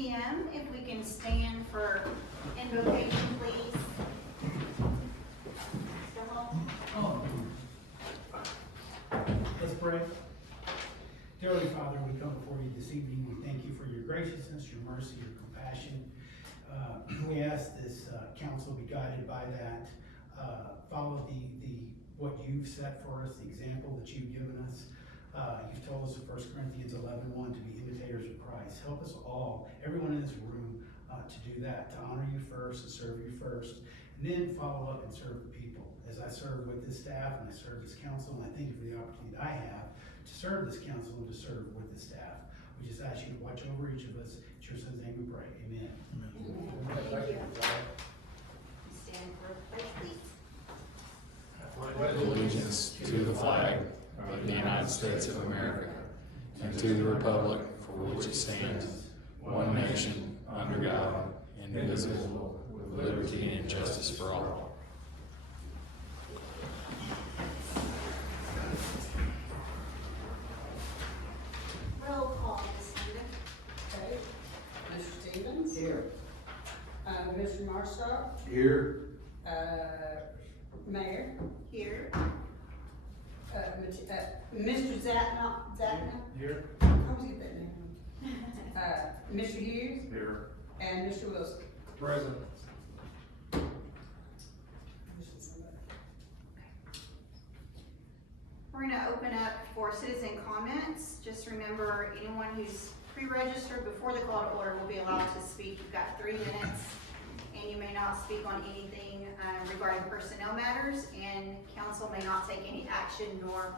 p.m. If we can stand for invocation, please. Mr. Hall. Let's pray. Dear Holy Father, we come before you this evening. We thank you for your graciousness, your mercy, your compassion. We ask this council be guided by that. Follow what you've set for us, the example that you've given us. You've told us in 1 Corinthians 11:1 to be imitators of Christ. Help us all, everyone in this room, to do that, to honor you first, to serve you first, and then follow up and serve the people. As I serve with this staff and I serve this council, and I thank you for the opportunity that I have to serve this council and to serve with the staff. We just ask you to watch over each of us. In your son's name we pray. Amen. Thank you. Stand for the pledge, please. Pledge allegiance to the flag of the United States of America and to the republic for which it stands, one nation, under God, indivisible, with liberty and justice for all. Roll call, Ms. Linda. Okay. Mr. Stevens? Here. Mr. Marstock? Here. Mayor? Here. Mr. Zatna? Here. I always get that name. Mr. Hughes? Here. And Mr. Wilson? Present. We're going to open up for citizen comments. Just remember, anyone who's pre-registered before the call to order will be allowed to speak. You've got 3 minutes, and you may not speak on anything regarding personnel matters, and council may not take any action, nor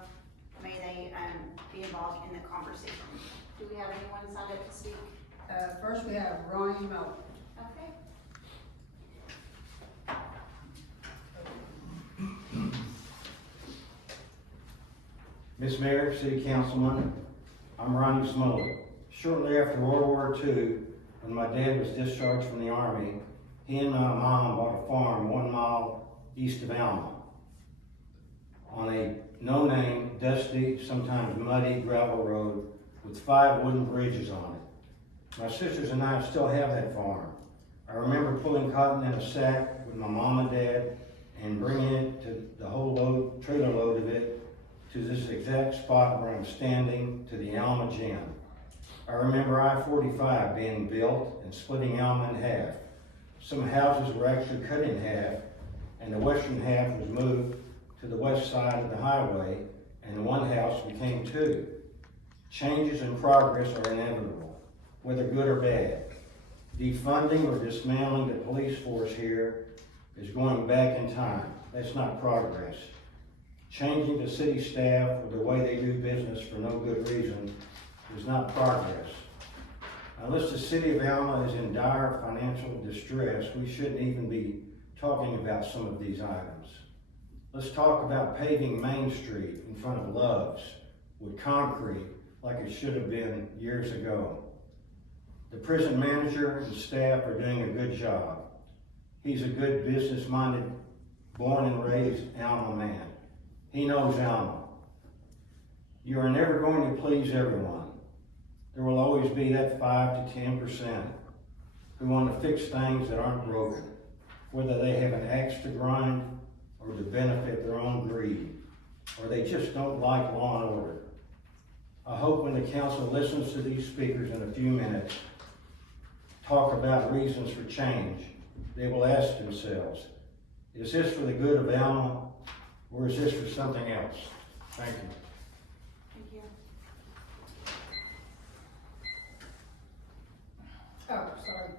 may they be involved in the conversation. Do we have anyone signed up to speak? First we have Ronnie Moe. Okay. Miss Mayor, City Councilman, I'm Ronnie Smollett. Shortly after World War II, when my dad was discharged from the Army, he and my mom bought a farm 1 mile east of Alma on a no-name, dusty, sometimes muddy gravel road with 5 wooden bridges on it. My sisters and I still have that farm. I remember pulling cotton in a sack with my mom and dad and bringing it to the whole load, trailer load of it, to this exact spot where I'm standing, to the Alma Gym. I remember I-45 being built and splitting Alma in half. Some houses were actually cut in half, and the western half was moved to the west side of the highway, and 1 house became 2. Changes in progress are inevitable, whether good or bad. Defunding or dismantling the police force here is going back in time. That's not progress. Changing the city staff or the way they do business for no good reason is not progress. Unless the city of Alma is in dire financial distress, we shouldn't even be talking about some of these items. Let's talk about paving Main Street in front of Love's with concrete like it should have been years ago. The prison manager and staff are doing a good job. He's a good business-minded, born and raised Alma man. He knows Alma. You are never going to please everyone. There will always be that 5 to 10% who want to fix things that aren't broken, whether they have an axe to grind or to benefit their own greed, or they just don't like law and order. I hope when the council listens to these speakers in a few minutes talk about reasons for change, they will ask themselves, is this for the good of Alma, or is this for something else? Thank you. Thank you. Oh, sorry.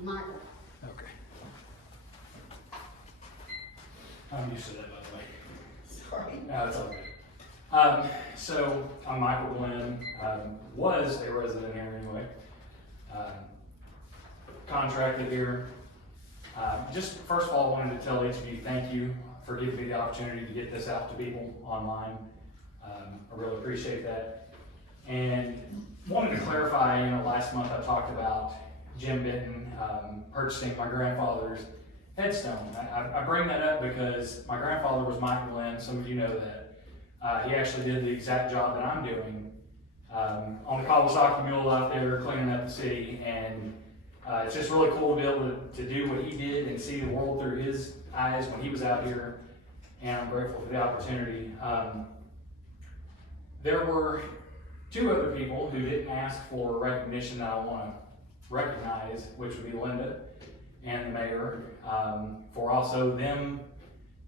Michael. Okay. I'm used to that, by the way. Sorry. No, it's all good. So I'm Michael Glenn, was a resident here anyway. Contracted here. Just first of all, I wanted to tell each of you thank you for giving me the opportunity to get this out to people online. I really appreciate that. And wanted to clarify, last month I talked about Jim Benton purchasing my grandfather's headstone. I bring that up because my grandfather was Michael Glenn. Some of you know that. He actually did the exact job that I'm doing on the Kawasaki mule out there cleaning up the city, and it's just really cool to be able to do what he did and see the world through his eyes when he was out here, and I'm grateful for the opportunity. There were two other people who didn't ask for recognition that I want to recognize, which would be Linda and the mayor, for also them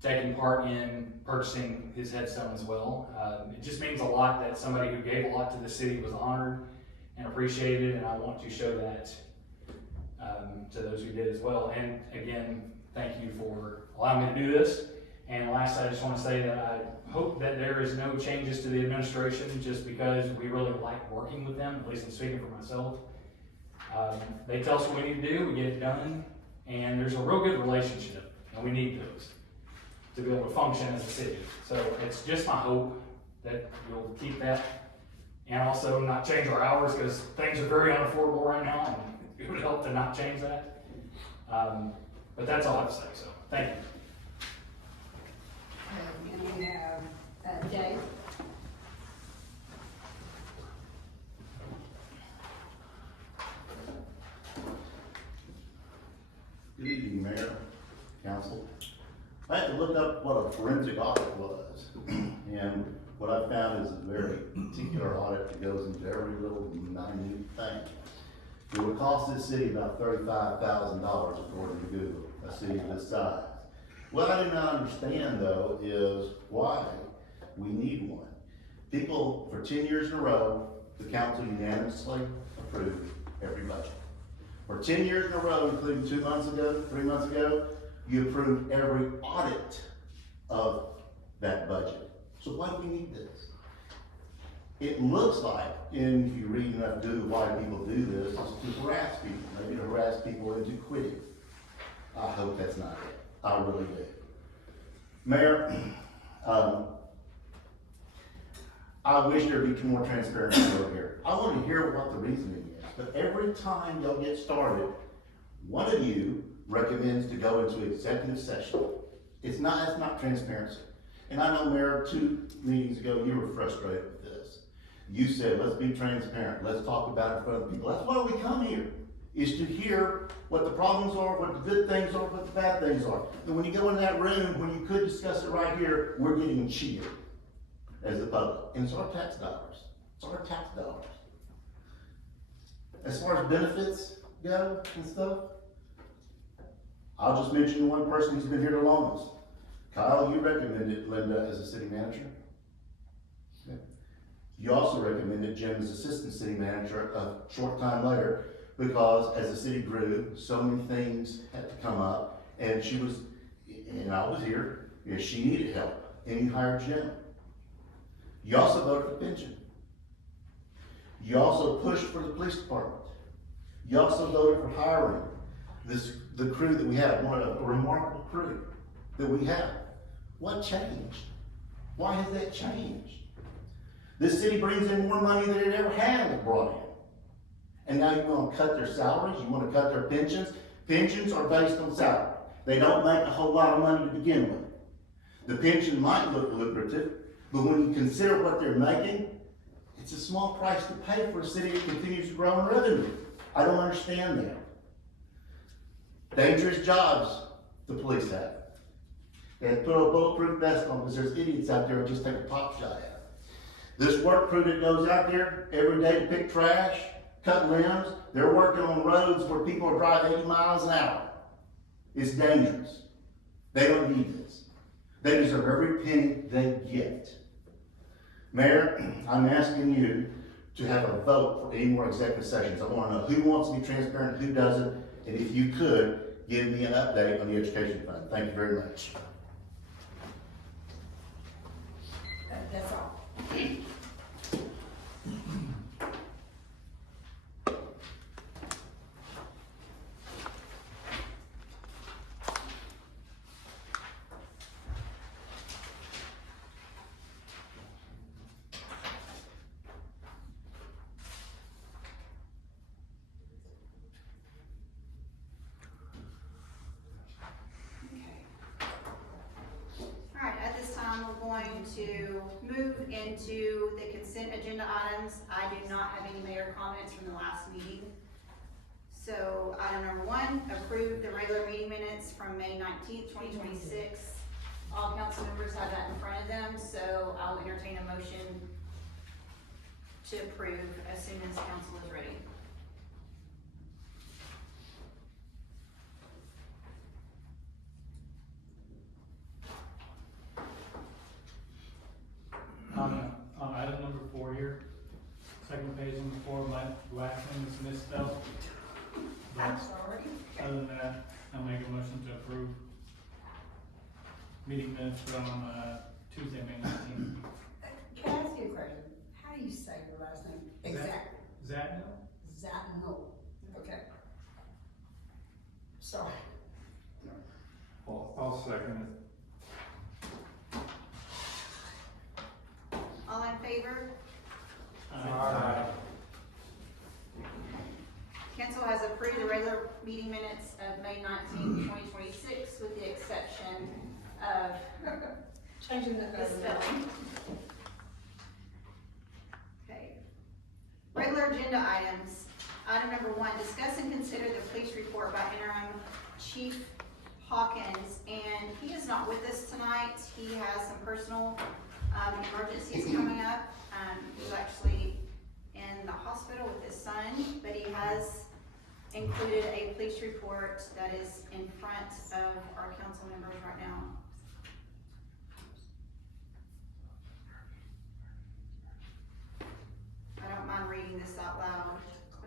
taking part in purchasing his headstone as well. It just means a lot that somebody who gave a lot to the city was honored and appreciated, and I want to show that to those who did as well. And again, thank you for allowing me to do this. And last, I just want to say that I hope that there is no changes to the administration, just because we really like working with them, at least I'm speaking for myself. They tell us what we need to do, we get it done, and there's a real good relationship, and we need those to be able to function as a city. So it's just my hope that you'll keep that, and also not change our hours, because things are very unaffordable right now, and it would help to not change that. But that's all I have to say, so thank you. And we have, Jay. Good evening, Mayor, Council. I had to look up what a forensic audit was, and what I found is a very particular audit that goes into every little minute thing. It would cost this city about $35,000 according to Google, a city of this size. What I do not understand though is why we need one. People, for 10 years in a row, the council unanimously approved every budget. For 10 years in a row, including 2 months ago, 3 months ago, you approved every audit of that budget. So why do we need this? It looks like, and if you read enough Google why people do this, is to harass people, maybe to harass people into quitting. I hope that's not it. I really do. Mayor, I wish there'd be more transparency over here. I want to hear what the reasoning is, but every time y'all get started, one of you recommends to go into executive session. It's not transparency. And I know, Mayor, 2 meetings ago, you were frustrated with this. You said, let's be transparent, let's talk about it in front of people. That's why we come here, is to hear what the problems are, what the good things are, what the bad things are. And when you go in that room, when you could discuss it right here, we're getting cheated as the public. And it's our tax dollars. It's our tax dollars. As far as benefits go and stuff, I'll just mention one person who's been here the longest. Kyle, you recommended Linda as a city manager. Okay. You also recommended Jim as assistant city manager a short time later, because as the city grew, so many things had to come up, and she was, and I was here, and she needed help, and you hired Jim. You also voted for pension. You also pushed for the police department. You also voted for hiring the crew that we have, a remarkable crew that we have. What changed? Why has that changed? This city brings in more money than it ever has brought in. And now you want to cut their salaries, you want to cut their pensions. Pensions are based on salary. They don't make a whole lot of money to begin with. The pension might look lucrative, but when you consider what they're making, it's a small price to pay for a city that continues to grow in revenue. I don't understand that. Dangerous jobs the police have. They have to put a bulletproof vest on because there's idiots out there who just take a pop shot at it. This work crew that goes out there every day to pick trash, cut limbs, they're working on roads where people are driving 80 miles an hour. It's dangerous. They don't need this. They deserve every penny they get. Mayor, I'm asking you to have a vote for any more executive sessions. I want to know who wants to be transparent, who doesn't, and if you could, give me an update on the education fund. Thank you very much. That's all. Alright, at this time, we're going to move into to the consent agenda items. I do not have any mayor comments from the last meeting. So item number 1, approve the regular meeting minutes from May 19th, 2026. All council members have that in front of them, so I'll entertain a motion to approve as soon as council is ready. On item number 4 here, second page number 4, my last name is misspelled. I'm But sorry. other than that, I'll make a motion to approve meeting minutes from, Tuesday, May 19th. Can I ask you a question? How do you say your last name? Exactly. Zatno? Zatno. Okay. Sorry. I'll second All in favor? Council has approved the regular meeting minutes of May 19th, 2026, with the exception of Changing the the spelling. Okay. Regular agenda items. Item number 1, discuss and consider the police report by interim Chief Hawkins, and he is not with us tonight. He has some personal emergencies coming up. He's actually in the hospital with his son, but he has included a police report that is in front of our council members right now. I don't mind reading this out loud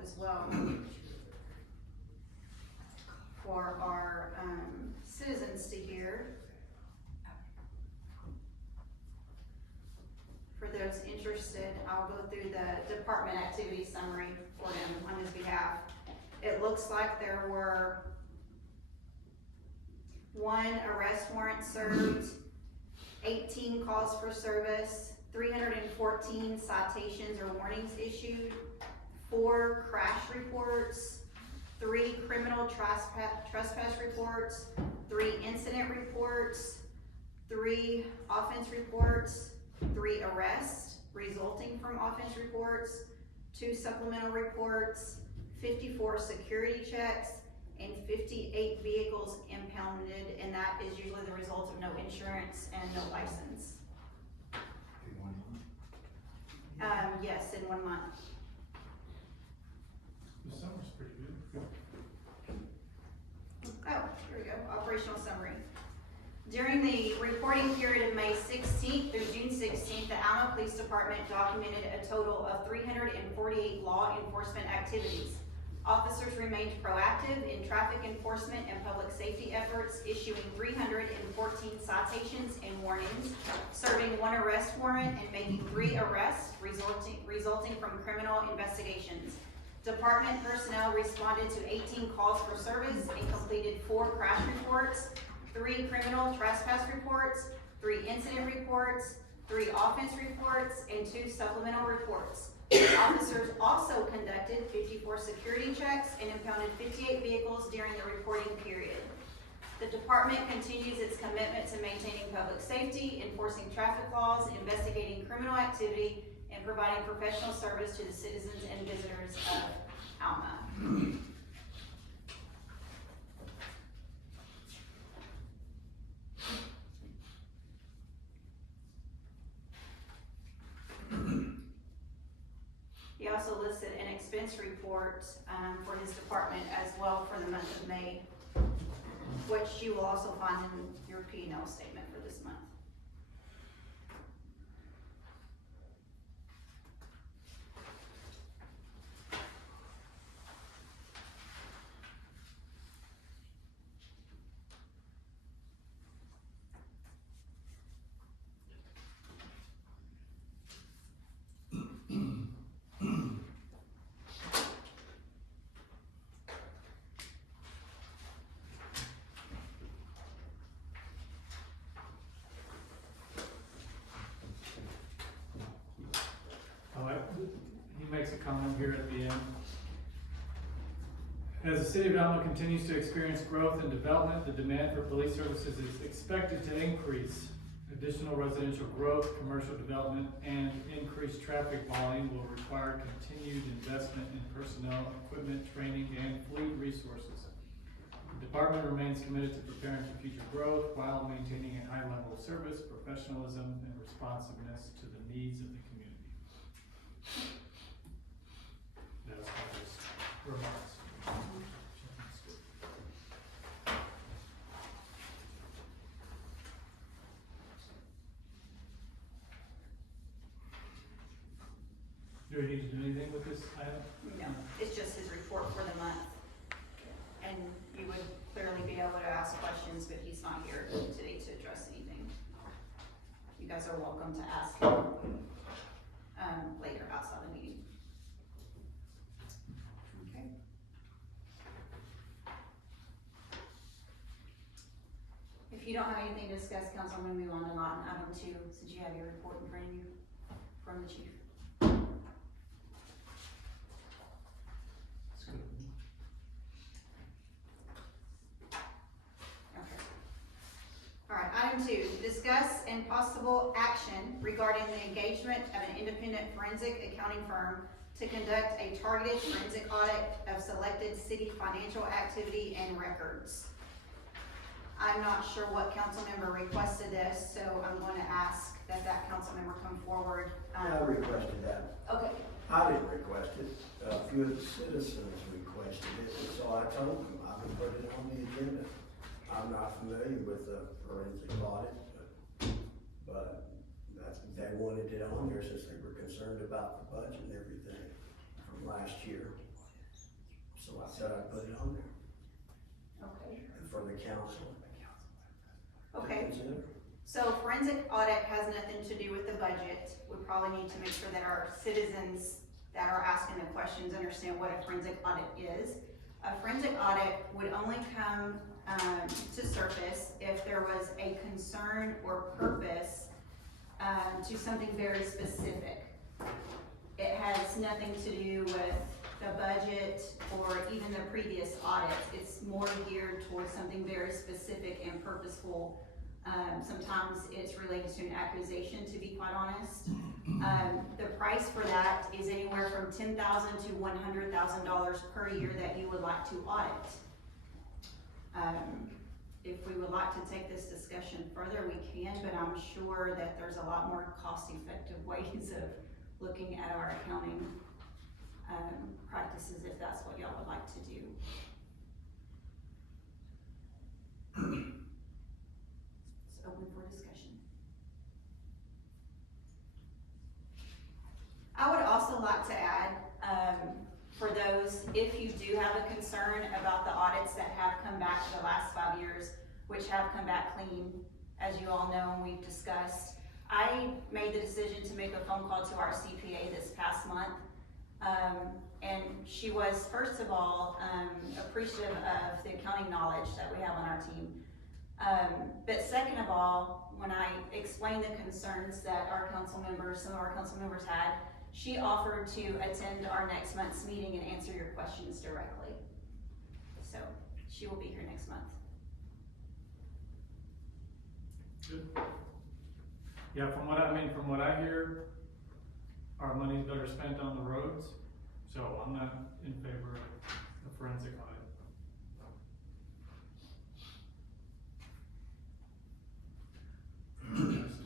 as well for our citizens to hear. For those interested, I'll go through the department activity summary for him on his behalf. It looks like there were 1 arrest warrant served, 18 calls for service, 314 citations or warnings issued, 4 crash reports, 3 criminal trespass reports, 3 incident reports, 3 offense reports, 3 arrests resulting from offense reports, 2 supplemental reports, 54 security checks, and 58 vehicles impounded, and that is usually the result of no insurance and no license. Yes, in 1 month. The summer's pretty good. Oh, here we go, operational summary. During the reporting period of May 16th through June 16th, the Alma Police Department documented a total of 348 law enforcement activities. Officers remained proactive in traffic enforcement and public safety efforts, issuing 314 citations and warnings, serving 1 arrest warrant, and making 3 arrests resulting from criminal investigations. Department personnel responded to 18 calls for service and completed 4 crash reports, 3 criminal trespass reports, 3 incident reports, 3 offense reports, and 2 supplemental reports. Officers also conducted 54 security checks and impounded 58 vehicles during the reporting period. The department continues its commitment to maintaining public safety, enforcing traffic laws, investigating criminal activity, and providing professional service to the citizens and visitors of Alma. He also listed an expense report for his department as well for the month of May, which you will also find in your P&L statement for this month. He makes a comment here at the end. As the city of Alma continues to experience growth and development, the demand for police services is expected to increase. Additional residential growth, commercial development, and increased traffic volume will require continued investment in personnel, equipment, training, and fleet resources. The department remains committed to preparing for future growth while maintaining a high level of service, professionalism, and responsiveness to the needs of the community. That's all his remarks. Do we need to do anything with this item? No, it's just his report for the month. And you would clearly be able to ask questions, but he's not here today to address anything. You guys are welcome to ask him, later outside the meeting. Okay. If you don't have anything to discuss, council, I'm gonna move on to item 2, since you have your report in front of you from the chief. That's good. Okay. All right, item 2, discuss and possible action regarding the engagement of an independent forensic accounting firm to conduct a targeted forensic audit of selected city financial activity and records. I'm not sure what council member requested this, so I'm going to ask that council member come forward. I requested that. Okay, I didn't request it. A few of the citizens requested it, and so I told them I would put it on the agenda. I'm not familiar with the forensic audit, but they wanted it on there since they were concerned about the budget and everything from last year. So I said I'd put it on there okay, for the council to okay. consider. So forensic audit has nothing to do with the budget. We probably need to make sure that our citizens that are asking the questions understand what a forensic audit is. A forensic audit would only come to surface if there was a concern or purpose to something very specific. It has nothing to do with the budget or even the previous audits. It's more geared towards something very specific and purposeful. Sometimes it's related to an accusation, to be quite honest. The price for that is anywhere from $10,000 to $100,000 per year that you would like to audit. If we would like to take this discussion further, we can, but I'm sure that there's a lot more cost-effective ways of looking at our accounting practices, if that's what y'all would like to do. It's open for discussion. I would also like to add, for those, if you do have a concern about the audits that have come back for the last 5 years, which have come back clean, as you all know and we've discussed, I made the decision to make a phone call to our CPA this past month. And she was, first of all, appreciative of the accounting knowledge that we have on our team. But second of all, when I explained the concerns that some of our council members had, she offered to attend our next month's meeting and answer your questions directly. So she will be here next month. Good. Yeah, from what I hear, our money's better spent on the roads, so I'm not in favor of a forensic audit.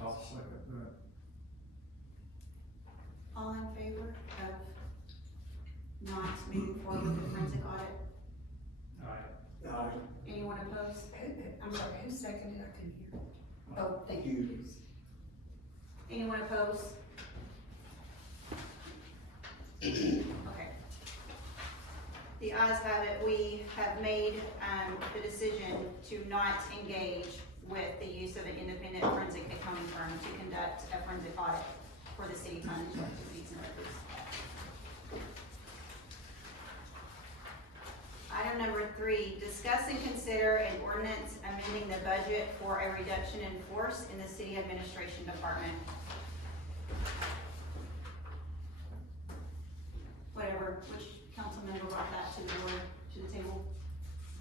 I'll second that. All in favor of not moving forward with the forensic audit? Alright. Anyone opposed? I'm sorry, who seconded? I couldn't hear. Oh, thank you. You. Anyone opposed? Okay. The ayes have it. We have made the decision to not engage with the use of an independent forensic accounting firm to conduct a forensic audit for the city financial activities and records. Item number 3, discuss and consider an ordinance amending the budget for a reduction in force in the city administration department. Whatever, which council member brought that to the board, to the table?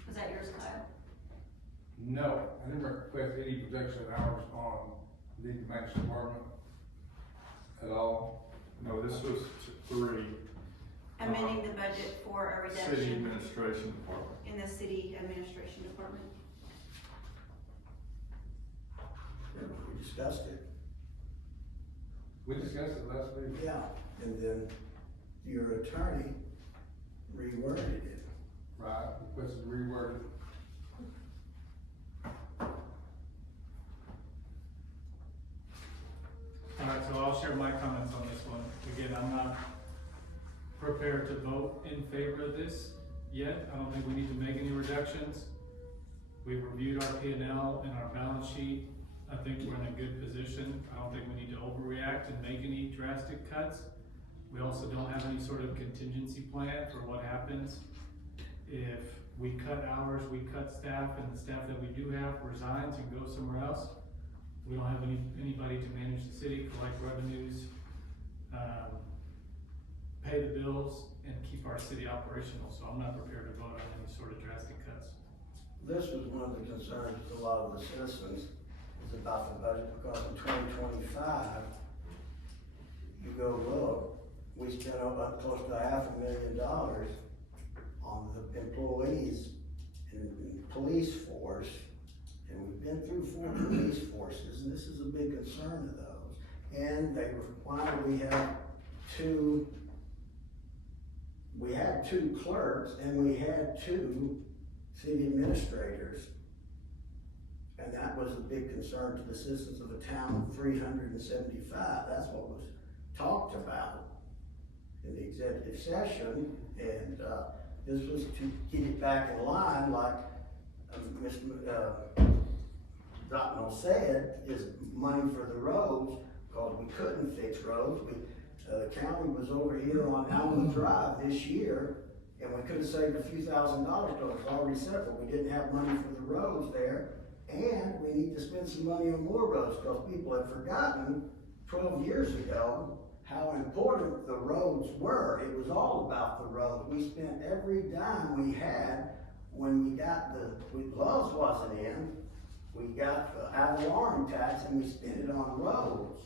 Was that yours, Kyle? No, I didn't request any reduction in hours on need to make department at all? No, this was three, Amending the budget for a city reduction administration department. in the city administration department. We discussed it. We discussed it last week. Yeah, and then your attorney reworded it. Right, requested reworded. All right, so I'll share my comments on this one. Again, I'm not prepared to vote in favor of this yet. I don't think we need to make any reductions. We've reviewed our P&L and our balance sheet. I think we're in a good position. I don't think we need to overreact and make any drastic cuts. We also don't have any sort of contingency plan for what happens if we cut hours, we cut staff, and the staff that we do have resigns and goes somewhere else. We don't have anybody to manage the city, collect revenues, pay the bills, and keep our city operational, so I'm not prepared to vote on any sort of drastic cuts. This was one of the concerns with a lot of the citizens, is about the budget, because in 2025, you go, look, we spent about close to $500,000 on the employees in police force, and we've been through 4 police forces, and this is a big concern of those. And they require, we had 2 clerks, and we had 2 city administrators. And that was a big concern to the citizens of a town of 375. That's what was talked about in the executive session. And this was to get it back in line, like Mr. Docknell said, is money for the roads, because we couldn't fix roads. The county was over here on Alma Drive this year, and we could have saved a few $1,000 because it was already set, but we didn't have money for the roads there. And we need to spend some money on more roads, because people have forgotten 12 years ago how important the roads were. It was all about the roads. We spent every dime we had when we got Love's wasn't in. We got the alarm tax, and we spent it on roads.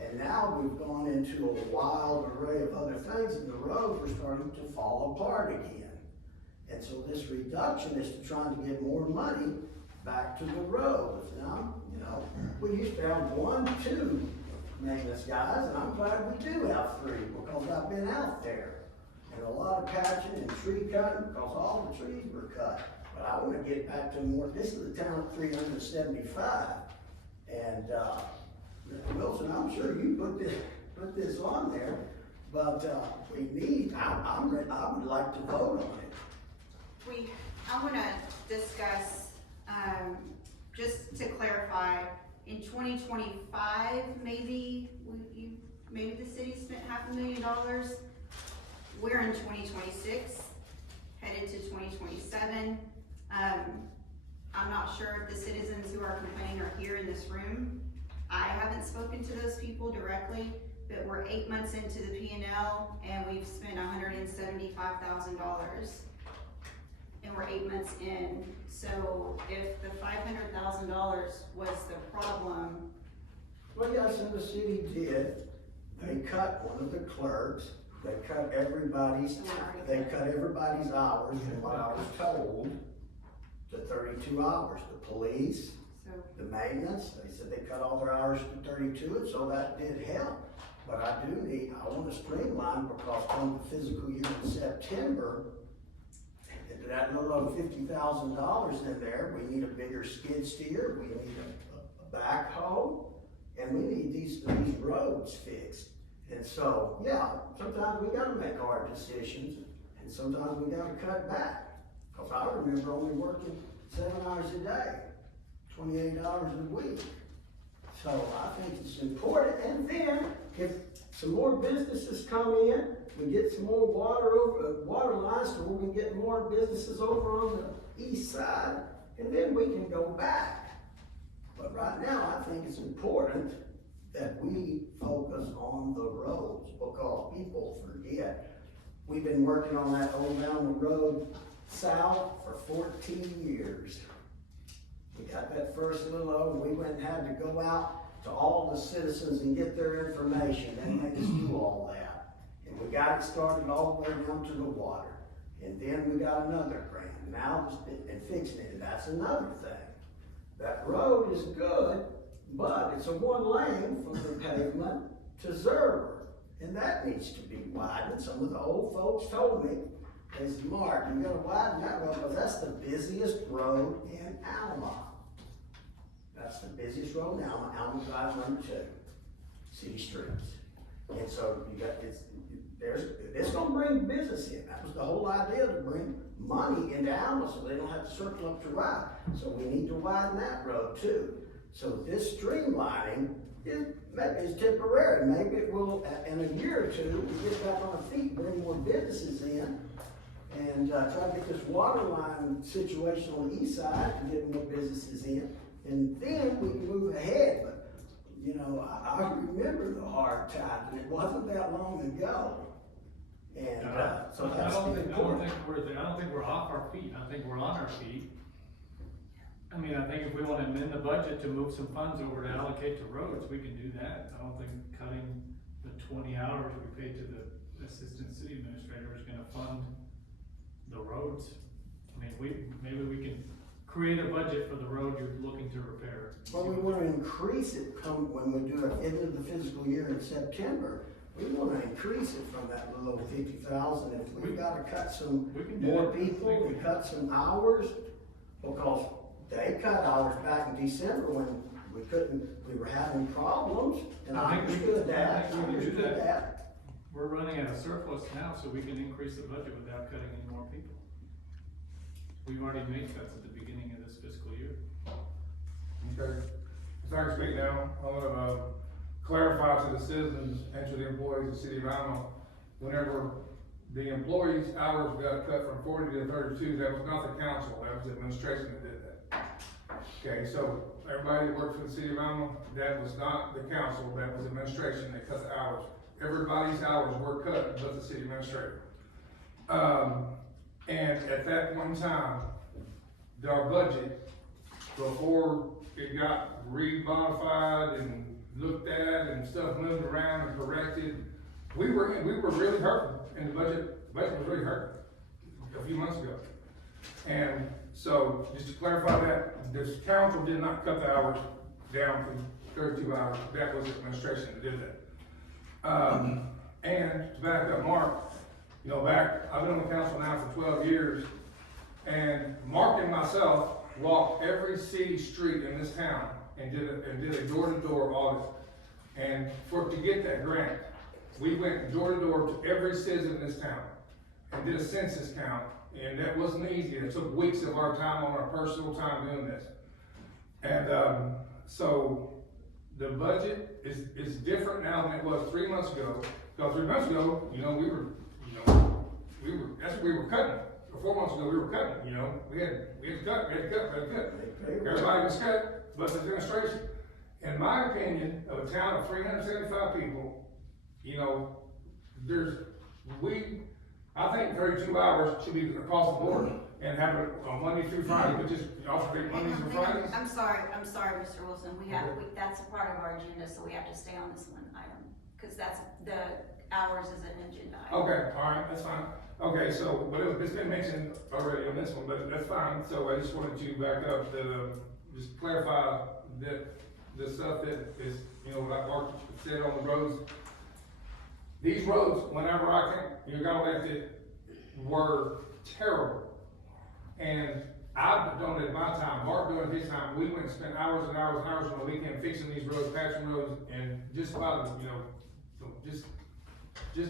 And now we've gone into a wild array of other things, and the roads are starting to fall apart again. And so this reduction is to trying to get more money back to the roads. Now, we used to have 1, 2 maintenance guys, and I'm glad we do have 3, because I've been out there. And a lot of patching and tree cutting, because all the trees were cut. But I want to get back to more. This is the town of 375. And, Wilson, I'm sure you put this on there, but, we need, I would like to vote on it. I wanna discuss, just to clarify, in 2025, maybe the city spent $500,000. We're in 2026, headed to 2027. I'm not sure if the citizens who are complaining are here in this room. I haven't spoken to those people directly, but we're 8 months into the P&L, and we've spent $175,000. And we're 8 months in. So if the $500,000 was the problem. Well, yes, and the city did. They cut one of the clerks. They cut everybody's hours, from what I was told, to 32 hours. The police, the maintenance, they said they cut all their hours to 32, and so that did help. But I want to streamline, because from the fiscal year in September, that little over $50,000 in there, we need a bigger skid steer, we need a backhoe, and we need these roads fixed. And so, yeah, sometimes we gotta make hard decisions, and sometimes we gotta cut back. Because I remember only working 7 hours a day, 28 hours a week. So I think it's important. And then, if some more businesses come in, we get some more water lines, so we can get more businesses over on the east side, and then we can go back. But right now, I think it's important that we focus on the roads, because people forget. We've been working on that old Alma Road south for 14 years. We got that first little over, we went and had to go out to all the citizens and get their information, they make us do all that. And we got it started all the way down to the water. And then we got another grant, now, and fixing it, and that's another thing. That road is good, but it's a one lane from the pavement to Zerber, and that needs to be widened. Some of the old folks told me, they said, Mark, you gotta widen that road, because that's the busiest road in Alma. That's the busiest road in Alma, Alma Drive number 2, city streets. And so you got, it's gonna bring business in. That was the whole idea, to bring money into Alma so they don't have to circle up to ride. So we need to widen that road too. So this streamlining is temporary. Maybe it will, in a year or two, we get back on our feet, bring more businesses in, and try to get this water line situation on the east side to get more businesses in. And then we can move ahead. But, you know, I remember the hard times, and it wasn't that long ago. And so I that's don't think important. we're there. I don't think we're off our feet. I think we're on our feet. I mean, I think if we want to amend the budget to move some funds over to allocate to roads, we can do that. I don't think cutting the 20 hours we pay to the assistant city administrator is gonna fund the roads. I mean, maybe we can create a budget for the road you're looking to repair. Well, we want to increase it when we do it into the fiscal year in September. We want to increase it from that little 50,000. If we've got to cut some We can do more that. people and cut some hours, because they cut hours back in December when we were having problems, and I think we understood can- that. I think we can do understood that. We're running at a surplus now, so we can increase the budget without cutting any more people. We've already made cuts at the beginning of this fiscal year. Okay, if I can speak now, I'm gonna clarify to the citizens and to the employees of the city of Alma, whenever the employees' hours got cut from 40 to 32, that was not the council, that was the administration that did that. Okay, so everybody that worked for the city of Alma, that was not the council, that was administration that cut the hours. Everybody's hours were cut, but the city administrator. And at that point in time, our budget, before it got re-modified and looked at and stuff moved around and corrected, we were really hurting, and the budget was really hurting a few months ago. And so, just to clarify that, this council did not cut the hours down from 32 hours, that was the administration that did that. And to back up Mark, you know, I've been on the council now for 12 years, and Mark and myself walked every city street in this town and did a door-to-door audit. And to get that grant, we went door-to-door to every citizen in this town and did a census count, and that wasn't easy. It took weeks of our time, on our personal time, doing this. And so the budget is different now than it was 3 months ago. Because 3 months ago, you know, that's what we were cutting. 4 months ago, we were cutting, you know, we had to cut. Everybody was cut, but the administration. In my opinion, of a town of 375 people, you know, I think 32 hours should be across the board and have it on Monday through Friday, but just alternate Mondays and Fridays. I'm sorry, Mr. Wilson, that's a part of our agenda, so we have to stay on this one item, because that's, the hours is an agenda item. Okay, all right, that's fine. Okay, so, it's been mentioned already on this one, but that's fine. So I just wanted to back up, just clarify that the stuff that is, you know, like Mark said on the roads. These roads, whenever you got elected, were terrible. And I donated my time, Mark donated his time. We went and spent hours and hours and hours on the weekend fixing these roads, patching roads, and just about, you know, just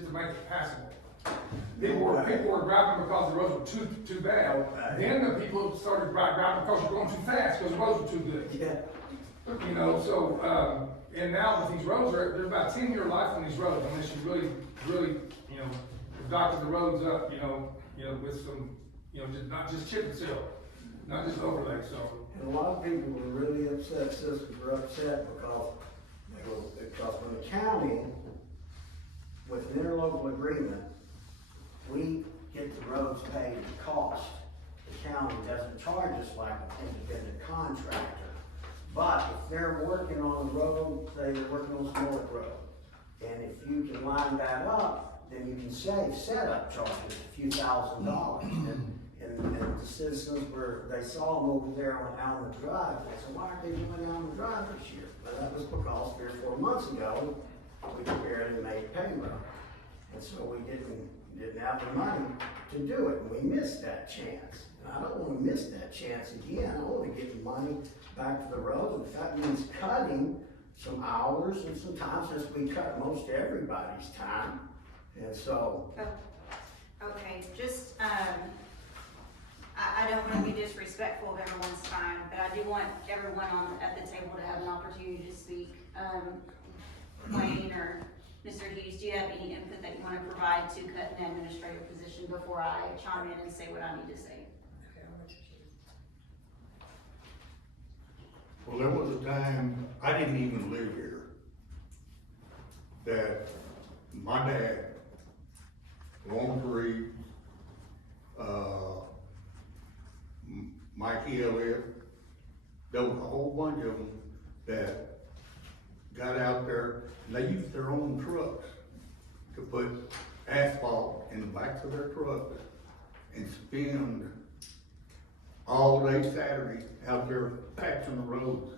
to make it passable. People were driving because the roads were too bad. Okay. Then the people started driving because you're going too fast because the roads were too good. Yeah. You know, so, and now with these roads, there's about 10-year life on these roads, unless you really, you know, doctor the roads up, you know, with some, you know, not just chip and seal, not just overlay, so. And a lot of people were really upset, citizens were upset because when the county, with an interlocal agreement, we get the roads paid at cost. The county doesn't charge us like an independent contractor. But if they're working on the road say you're working on Smollett Road. And if you can line that up, then you can save setup charges, a few $1,000s. And the citizens they saw them over there on Alma Drive, they said, why aren't they doing Alma Drive this year? Well, that was because 3 or 4 months ago, we barely made payroll. And so we didn't have the money to do it, and we missed that chance. And I don't wanna miss that chance again. I wanna get the money back to the road, and if that means cutting some hours and some time, since we cut most everybody's time. And so, Okay, just, I don't wanna be disrespectful of everyone's time, but I do want everyone at the table to have an opportunity to speak. Wayne or Mr. Hughes, do you have any input that you wanna provide to cut an administrative position before I chime in and say what I need to say? Well, there was a time, I didn't even live here, that my dad, Long Reed, Mike Elliott, there was a whole bunch of them that got out there, and they used their own trucks to put asphalt in the backs of their trucks and spend all day Saturday out there patching the roads.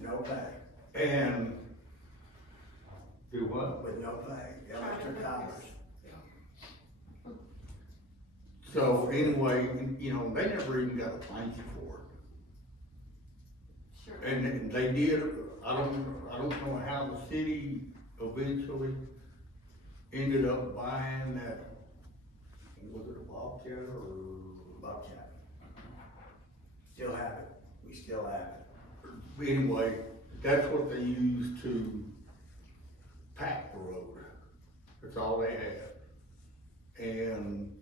no pay, And do what? with no pay, electric hours. So anyway, you know, they never even got a thank you for Sure. it. And they did, I don't know how the city eventually ended up buying that, was it a Bobcat or? Bobcat. Still have it, we still have it. Anyway, that's what they used to pack the road. That's all they had. And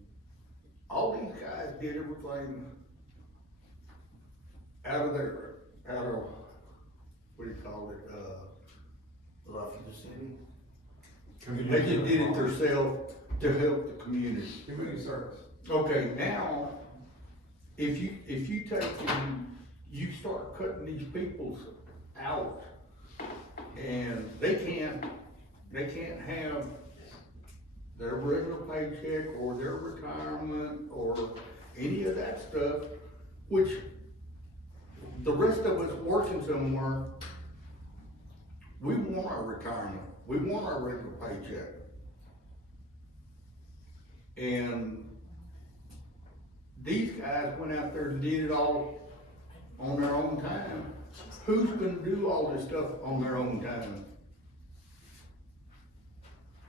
all these guys did everything out of, what do you call it, Love for the city. they just did it themselves to help the community. Community service. Okay, now, if you take and you start cutting these people's out, and they can't have their regular paycheck or their retirement or any of that stuff, which the rest of us working somewhere, we want our retirement, we want our regular paycheck. And these guys went out there and did it all on their own time. Who's gonna do all this stuff on their own time?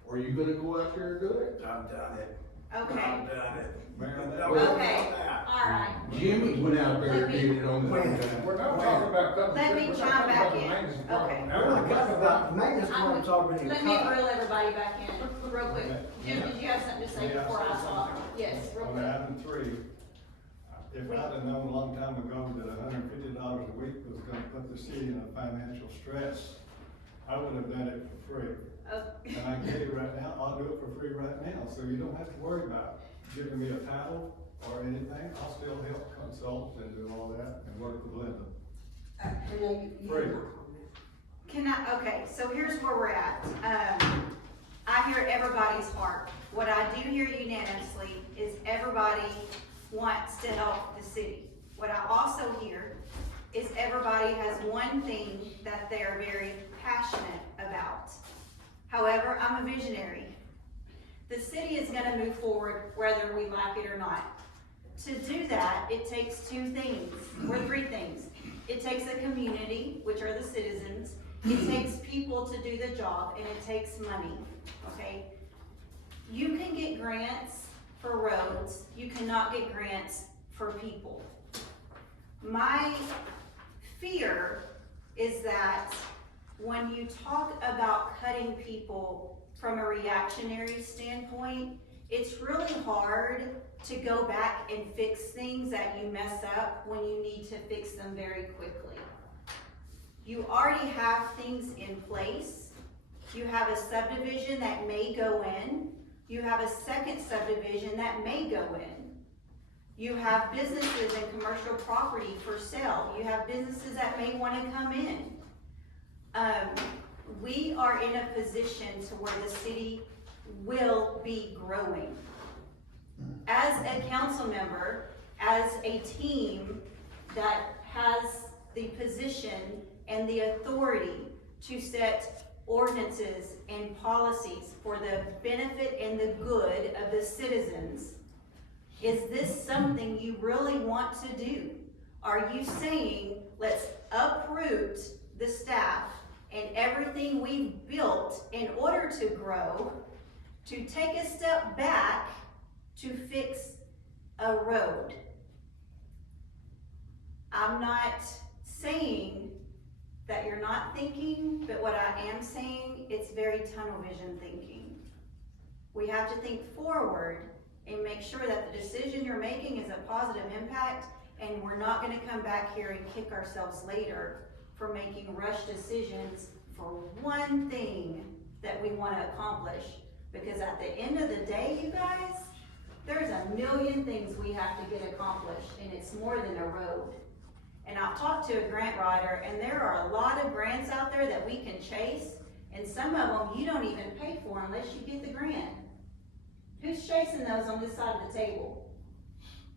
Are you gonna go out there and do it? I've done it. Okay, I've done it. okay, alright. Jimmy went out there and did it on his own time. We're not talking about cutting. Let me we're not chime talking back about the in. maintenance department. Okay. Now We're we're not talking talking about maintenance, we're not talking about Let me reel everybody back in, real quick. Jim, did you have something to say Yeah, before I say saw? something. Yes, real On quick. item 3, if I'd have known a long time ago that $150 a week was gonna put the city in a financial stress, I would have done it for free. Oh, And I can tell you right now, I'll do it for free right now, so you don't have to worry about giving me a title or anything. I'll still help consult and do all that and work with Linda. Renee, you Free. have not comment. Can I, okay, so here's where we're at. I hear everybody's heart. What I do hear unanimously is everybody wants to help the city. What I also hear is everybody has one thing that they're very passionate about. However, I'm a visionary. The city is gonna move forward whether we like it or not. To do that, it takes 2 things, or 3 things. It takes a community, which are the citizens. It takes people to do the job, and it takes money, okay? You can get grants for roads, you cannot get grants for people. My fear is that when you talk about cutting people from a reactionary standpoint, it's really hard to go back and fix things that you mess up when you need to fix them very quickly. You already have things in place. You have a subdivision that may go in. You have a second subdivision that may go in. You have businesses and commercial property for sale. You have businesses that may want to come in. We are in a position to where the city will be growing. As a council member, as a team that has the position and the authority to set ordinances and policies for the benefit and the good of the citizens, is this something you really want to do? Are you saying, let's uproot the staff and everything we've built in order to grow, to take a step back to fix a road? I'm not saying that you're not thinking, but what I am saying, it's very tunnel vision thinking. We have to think forward and make sure that the decision you're making is a positive impact, and we're not gonna come back here and kick ourselves later for making rush decisions for one thing that we wanna accomplish. Because at the end of the day, you guys, there's a million things we have to get accomplished, and it's more than a road. And I've talked to a grant writer, and there are a lot of grants out there that we can chase, and some of them you don't even pay for unless you get the grant. Who's chasing those on this side of the table?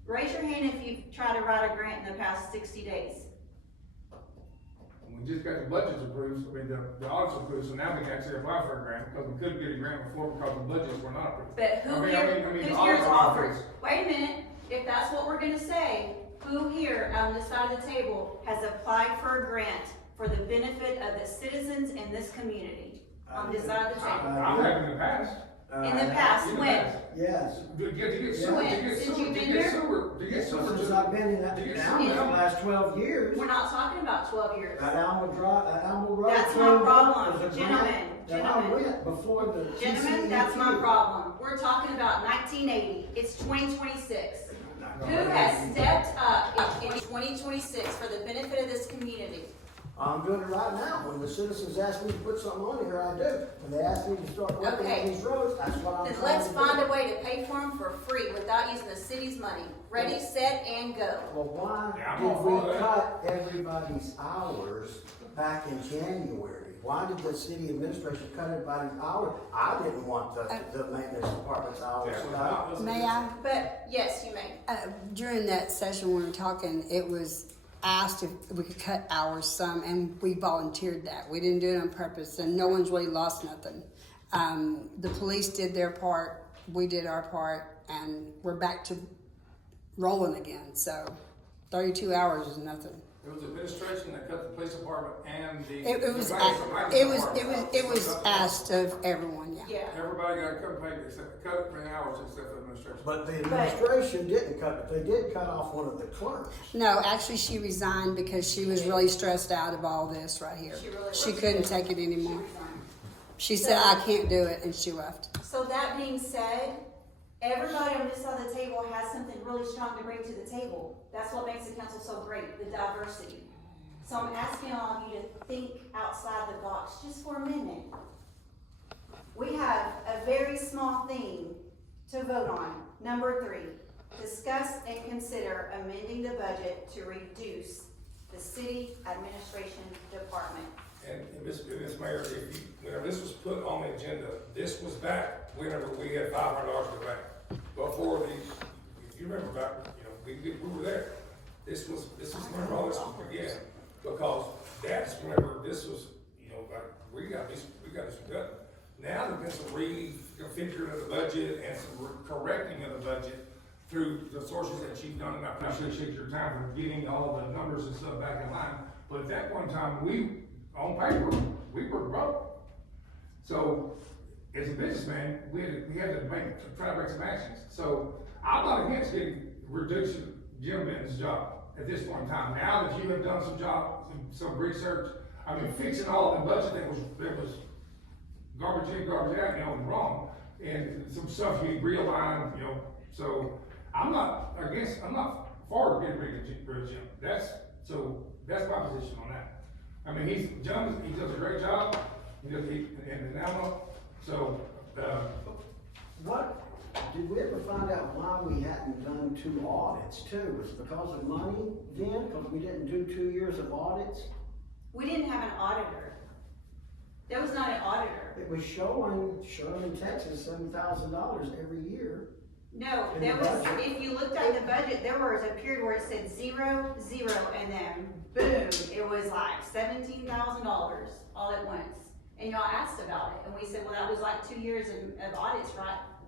Raise your hand if you've tried to write a grant in the past 60 days. We just got the budgets approved, I mean, the audits approved, so now we can actually apply for a grant, because we couldn't get a grant before because the budgets were not approved. But who I here, mean, who's the here is audits are offered? approved. Wait a minute, if that's what we're gonna say, who here on this side of the table has applied for a grant for the benefit of the citizens in this community? On this side of the table? I have in the past. In the past, In the when? past. Yes. To get sewer, When? to get Since sewer, you've to been get here? sewer, to get sewer. Since to- I've been in that to get town sewer for the down. last 12 years. We're not talking about 12 years. At Alma Drive, Alma Road. That's my cleaned up problem, was a gentlemen, grant that I gentlemen. went before the Gentlemen, that's my TCEQ. problem. We're talking about 1980. It's 2026. Who has stepped up in 2026 for the benefit of this community? I'm doing it right now. When the citizens ask me to put something on here, I do. When they ask me to start working Okay. on these roads, that's what I'm Then trying let's to find do. a way to pay for them for free without using the city's money. Ready, set, and go. Well, why Yeah, I'm did all we for that. cut everybody's hours back in January? Why did the city administration cut everybody's hours? I didn't want the maintenance department's hours cut. May I? But yes, you may. During that session when we were talking, it was asked if we could cut hours some, and we volunteered that. We didn't do it on purpose, and no one's really lost nothing. The police did their part, we did our part, and we're back to rolling again. So 32 hours is nothing. It was administration that cut the police department and the. It was the asked of everyone, yeah. Yeah. Everybody got cut pay except, cut it for hours except for administration. But the administration didn't cut it. They did cut off one of the clerks. No, actually she resigned because she was really stressed out of all this right here. She couldn't take it anymore. She said, I can't do it, and she left. So that being said, everybody on this side of the table has something really strong to bring to the table. That's what makes the council so great, the diversity. So I'm asking all of you to think outside the box just for a minute. We have a very small thing to vote on. Number 3, discuss and consider amending the budget to reduce the city administration department. And Ms. Mayor, whenever this was put on the agenda, this was back whenever we had $500 in the bank. Before if you remember back, we were there. This is whenever all this began, because that's whenever this was, like, we got this done. Now there's been some reconfiguring of the budget and some correcting of the budget through the sources that you've done, and I appreciate your time for getting all the numbers and stuff back in line. But at that point in time, on paper, we were broke. So, as a businessman, we had to try to make some actions. So, I'm not against reducing Jim Benton's job at this point in time. Now that you have done some research, fixing all the budget that was garbage in, garbage out, and wrong, and some stuff you realigned, so I'm not for getting rid of Jim. That's my position on that. He does a great job, and Alma, so, What, did we ever find out why we hadn't done 2 audits too? Was it because of money then? Because we didn't do 2 years of audits? We didn't have an auditor. There was not an auditor. It was showing Sherman, Texas, $7,000 every year. No, In there the was, budget. if you looked at the budget, there was a period where it said 0, 0, and then boom, it was like $17,000 all at once. And y'all asked about it, and we said, well, that was like 2 years of audits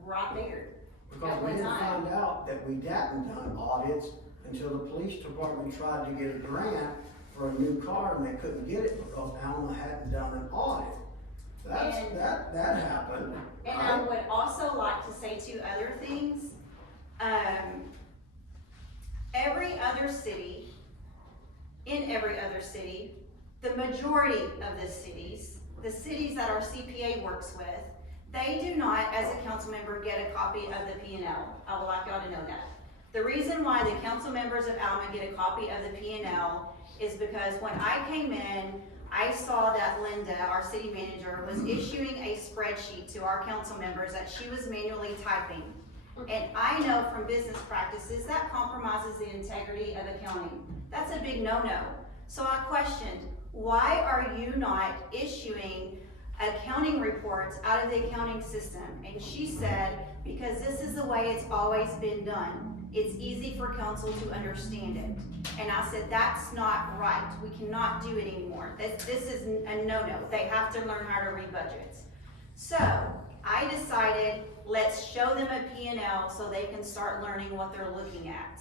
right there. Because At we one didn't time. find out that we hadn't done audits until the police department tried to get a grant for a new car and they couldn't get it because Alma hadn't done an audit. And- That happened. And I would also like to say two other things. Every other city, in every other city, the majority of the cities that our CPA works with, they do not, as a council member, get a copy of the P&L. I would like y'all to know that. The reason why the council members of Alma get a copy of the P&L is because when I came in, I saw that Linda, our city manager, was issuing a spreadsheet to our council members that she was manually typing. And I know from business practices that compromises the integrity of accounting. That's a big no-no. So I questioned, why are you not issuing accounting reports out of the accounting system? And she said, because this is the way it's always been done. It's easy for council to understand it. And I said, that's not right. We cannot do it anymore. This is a no-no. They have to learn how to read budgets. So I decided, let's show them a P&L so they can start learning what they're looking at.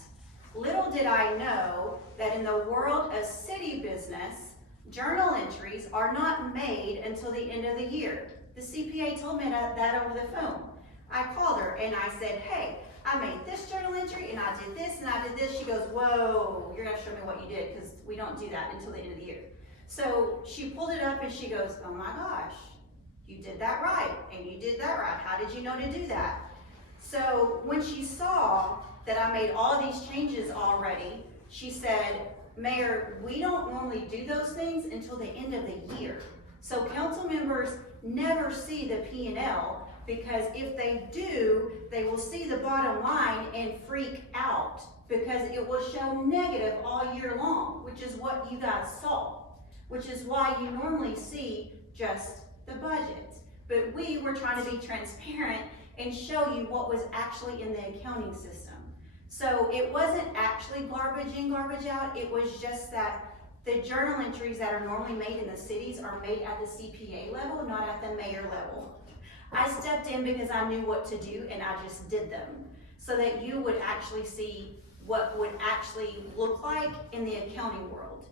Little did I know that in the world of city business, journal entries are not made until the end of the year. The CPA told me that over the phone. I called her and I said, hey, I made this journal entry and I did this and I did this. She goes, whoa, you're gonna show me what you did because we don't do that until the end of the year. So she pulled it up and she goes, oh my gosh, you did that right and you did that right. How did you know to do that? So when she saw that I made all these changes already, she said, Mayor, we don't normally do those things until the end of the year. So council members never see the P&L because if they do, they will see the bottom line and freak out because it will show negative all year long, which is what you guys saw, which is why you normally see just the budget. But we were trying to be transparent and show you what was actually in the accounting system. So it wasn't actually garbage in, garbage out. It was just that the journal entries that are normally made in the cities are made at the CPA level, not at the mayor level. I stepped in because I knew what to do and I just did them so that you would actually see what would actually look like in the accounting world.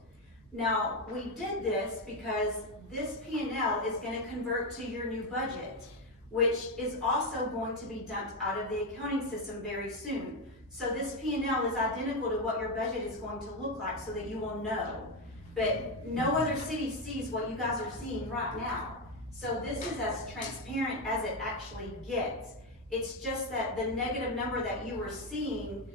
Now, we did this because this P&L is going to convert to your new budget, which is also going to be dumped out of the accounting system very soon. So this P&L is identical to what your budget is going to look like so that you will know. But no other city sees what you guys are seeing right now. So this is as transparent as it actually gets. It's just that the negative number that you were seeing,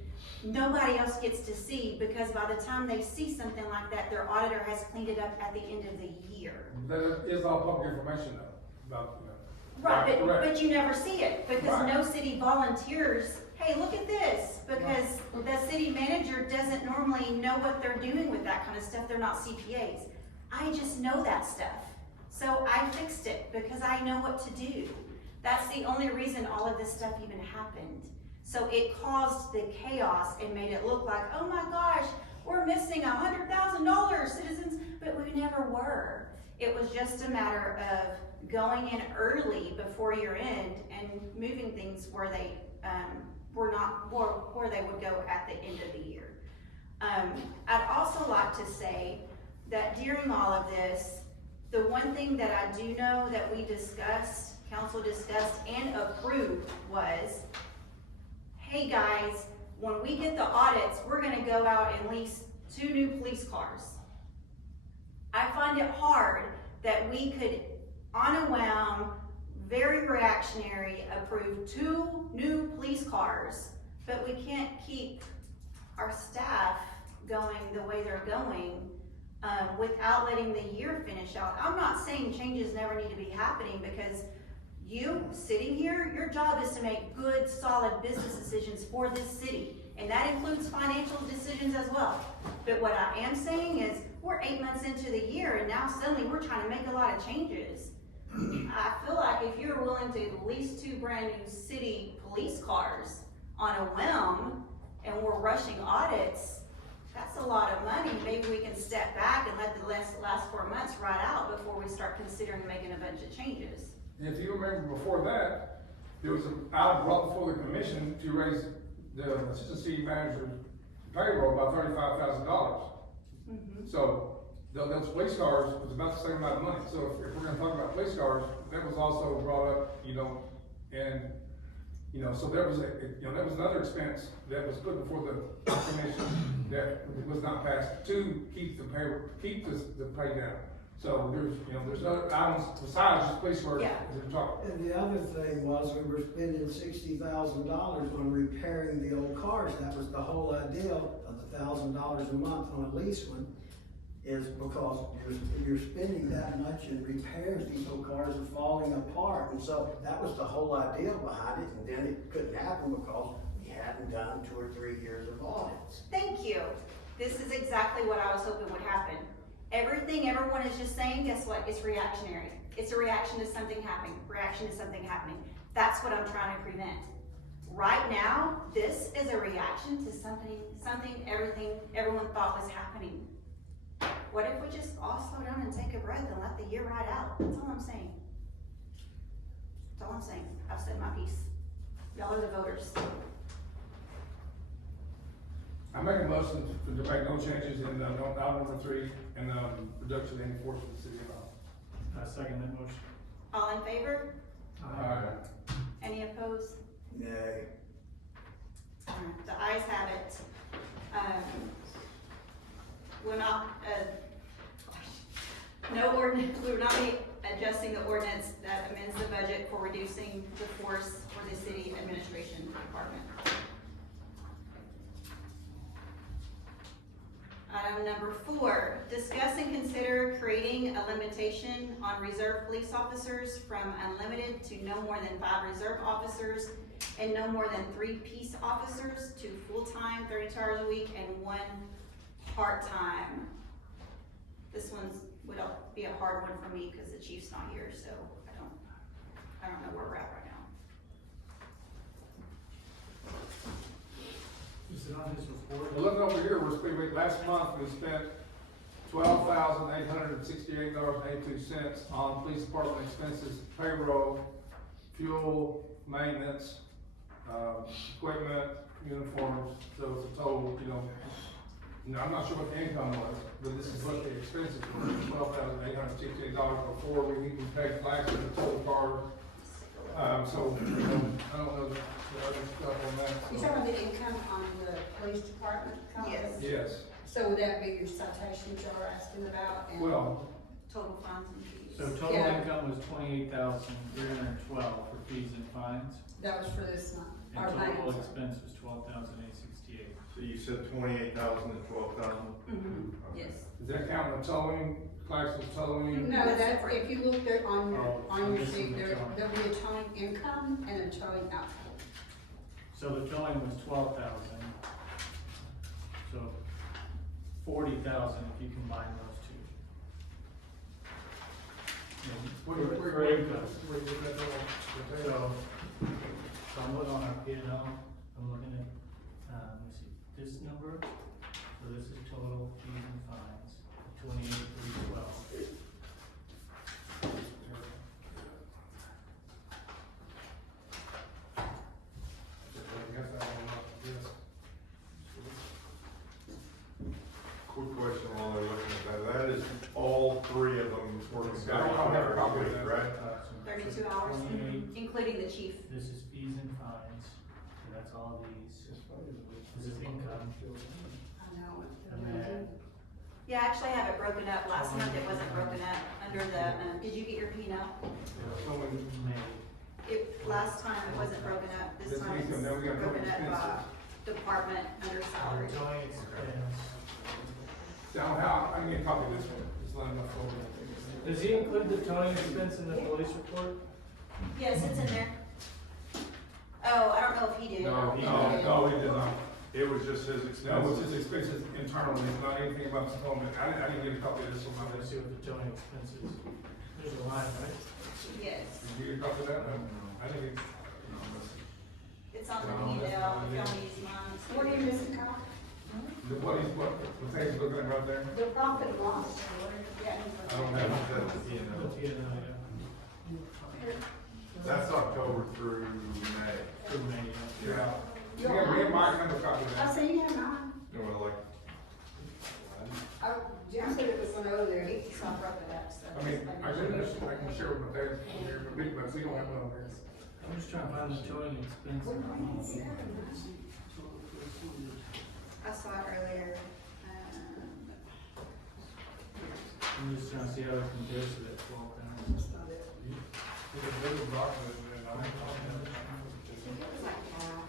nobody else gets to see because by the time they see something like that, their auditor has cleaned it up at the end of the year. That is all public information though, about, you know. Right, Correct. but you never see it because Right. no city volunteers, hey, look at this, because the city manager doesn't normally know what they're doing with that kind of stuff. They're not CPAs. I just know that stuff. So I fixed it because I know what to do. That's the only reason all of this stuff even happened. So it caused the chaos and made it look like, oh my gosh, we're missing $100,000, citizens, but we never were. It was just a matter of going in early before year end and moving things where they where they would go at the end of the year. I'd also like to say that during all of this, the one thing that I do know that we discussed, council discussed and approved was, hey guys, when we get the audits, we're gonna go out and lease 2 new police cars. I find it hard that we could, on a whim, very reactionary, approve 2 new police cars, but we can't keep our staff going the way they're going without letting the year finish out. I'm not saying changes never need to be happening because you sitting here, your job is to make good, solid business decisions for this city, and that includes financial decisions as well. But what I am saying is we're 8 months into the year and now suddenly we're trying to make a lot of changes. I feel like if you're willing to lease 2 brand new city police cars on a whim, and we're rushing audits, that's a lot of money. Maybe we can step back and let the last 4 months ride out before we start considering making a bunch of changes. If you remember before that, there was an item brought before the commission to raise the assistant city manager's payroll by $35,000. So, those police cars was about the same amount of money. So if we're gonna talk about police cars, that was also brought up, and, so there was that was another expense that was put before the commission that was not passed to keep the pay down. So there's other items besides just police work Yeah. that we're talking. And the other thing was, we were spending $60,000 on repairing the old cars. That was the whole idea of the $1,000 a month on a lease one, is because you're spending that much in repairs. These old cars are falling apart, and so that was the whole idea behind it, and then it couldn't happen because we hadn't done 2 or 3 years of audits. Thank you. This is exactly what I was hoping would happen. Everything everyone is just saying, guess what? It's reactionary. It's a reaction to something happening, That's what I'm trying to prevent. Right now, this is a reaction to something everyone thought was happening. What if we just all slow down and take a breath and let the year ride out? That's all I'm saying. I've said my piece. Y'all are the voters. I make a motion to make no changes in, item number 3, and, reduction in force of the city of Alma. I second that motion. All in favor? Alright. Any opposed? Nay. The ayes have it. We're not, we will not be adjusting the ordinance that amends the budget for reducing the force for the city administration department. Item number 4, discuss and consider creating a limitation on reserve police officers from unlimited to no more than 5 reserve officers and no more than 3 peace officers to full-time, 32 hours a week, and 1 part-time. This would be a hard one for me because the chief's not here, so I don't know where we're at right now. Is it on his report? Well, looking over here, last month we spent $12,868.82 on police department expenses, payroll, fuel, maintenance, equipment, uniforms. So it's a total, I'm not sure what the income was, but this is what the expenses were, $12,868 before we paid flags for the total car. So, I don't know the other stuff on that. You talking about the income on the police department? Yes. Yes, So would that be your citations y'all are asking about? And- well, Total funds and fees. So total Yeah. income was 28,312 for fees and fines, That was for this month. and Our total month. expense was 12,868. So you said 28,000 to 12,000? Yes. does that count the towing, Clarkson's towing? No, that's, if you look there on Oh, on so your this is sheet, the towing. there'll be a towing income and a towing outcome. So the towing was 12,000. So 40,000 if you combine those two. And for income. So I'm looking on our P&L, I'm looking at, let me see, this number, so this is total fees and fines, 28,312. Quick question while they're looking at that. That is all 3 of them working I don't have a copy of week, that. right? 32 hours, 28, including the chief. this is fees and fines, so that's all these. This is income. I know. And then, Yeah, I actually have it broken up. Last month it wasn't broken up under the, did you get your P&L? Last time it wasn't broken up. This This time income, it's then we got broken up by expenses. department under salary. Towing expense. Now, I can get a copy of this one, just let them know. Does he include the towing expense in the police report? Yes, it's in there. Oh, I don't know if he did. No, he did not. It was just his That was expenses. his expenses internally, not anything about the phone. I didn't get a copy of this one. Let's see what the towing expense is. There's a line, right? Yes, Did you get a copy of that? I didn't get. it's on the email, if y'all use mine. What are you missing, Kyle? The thing's looking at right there? The profit and loss. Yeah. I don't have that. But, yeah, That's October through May. through May, Yeah. You Yeah, don't me and have Mike have a copy of I that. see you have mine. You know, like, Jim said it was one over there, he saw I brought that up, so. I mean, I can share with my parents here, but big bucks, we don't have one over here. I'm just trying to find the towing expense. I saw it earlier. I'm just trying to see how it compares to that 12,000. It's a big document, and I don't know. It was like half.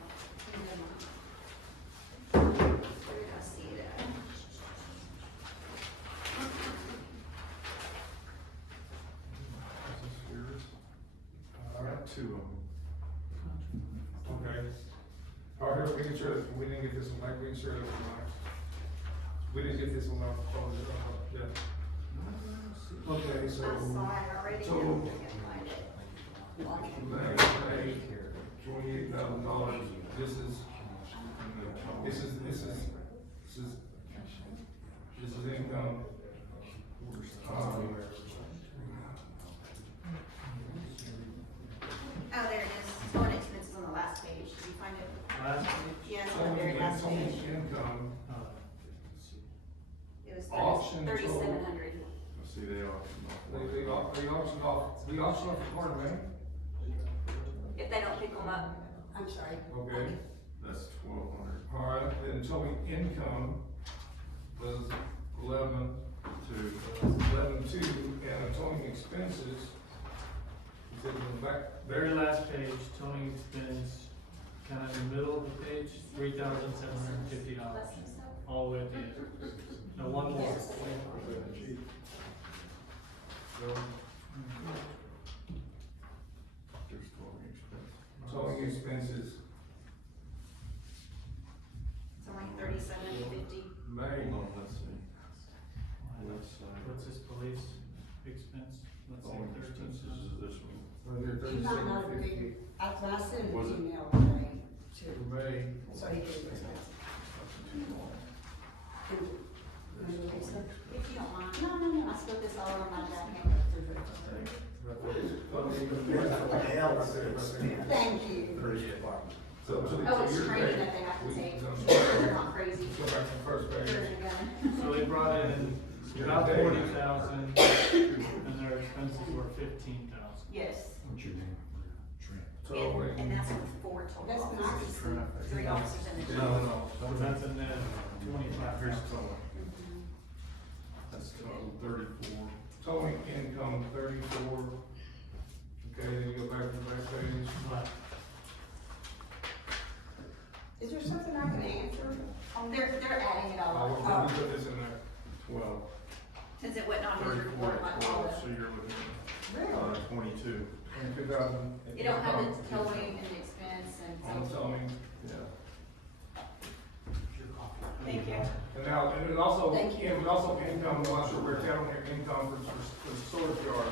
Where did I see it at? is this yours? I got two of them. Okay. All right, we can share this, we didn't get this one, Mike, we can share this one, Mike. We didn't get this one, yeah. Okay, I so. saw it already, I So- can't find it. $28,000, this is income. Oh, there it is, towing expenses on the last page, did you find it? Last page? Yeah, it's on the very last page. Income, It was Auction total. 3,700. I see they auctioned off. they auction off the corner, man. If they don't pick them up. I'm sorry. Okay, That's 1,200. all right, then towing income was 11, Two. 11,2, and towing expenses, is it in the back? Very last page, towing expense, kind of in the middle of the page, $3,750. All the way at the end. No, one more. There's towing expense. Towing expenses, It's only 3750. May, Hold on, let's see. Let's, What's this police expense? Let's say towing 13. expenses is this one. was there He might not have 3750? been, when I sent him Was an it? email today, May, so he did this. If you don't mind. No, I split this all over my jacket. Thank you. So, Oh, it's you're training ready. that they have to We- take. so- They're not crazy. Go back to the first page. They're gonna- So they brought in about 40,000 and their expenses were 15,000. Yes, What's your name? and that's with 4 total That's officers. nice. 3 officers in the No, jail. no, So that's a net 25. here's towing. Mhm. That's total 34. Towing income 34. Okay, then you go back to the back page. But Is there something I can answer? They're adding it all I up. will put this in there. 12. Since it went on his 34 report, like all 12, so the, you're looking Really? at, 22. In 2000. it don't have the towing and the expense On and so. towing. Yeah. Thank you. And now, and it also, Thank you. it was also income, I'm not sure where it's at on your income for the storage yard.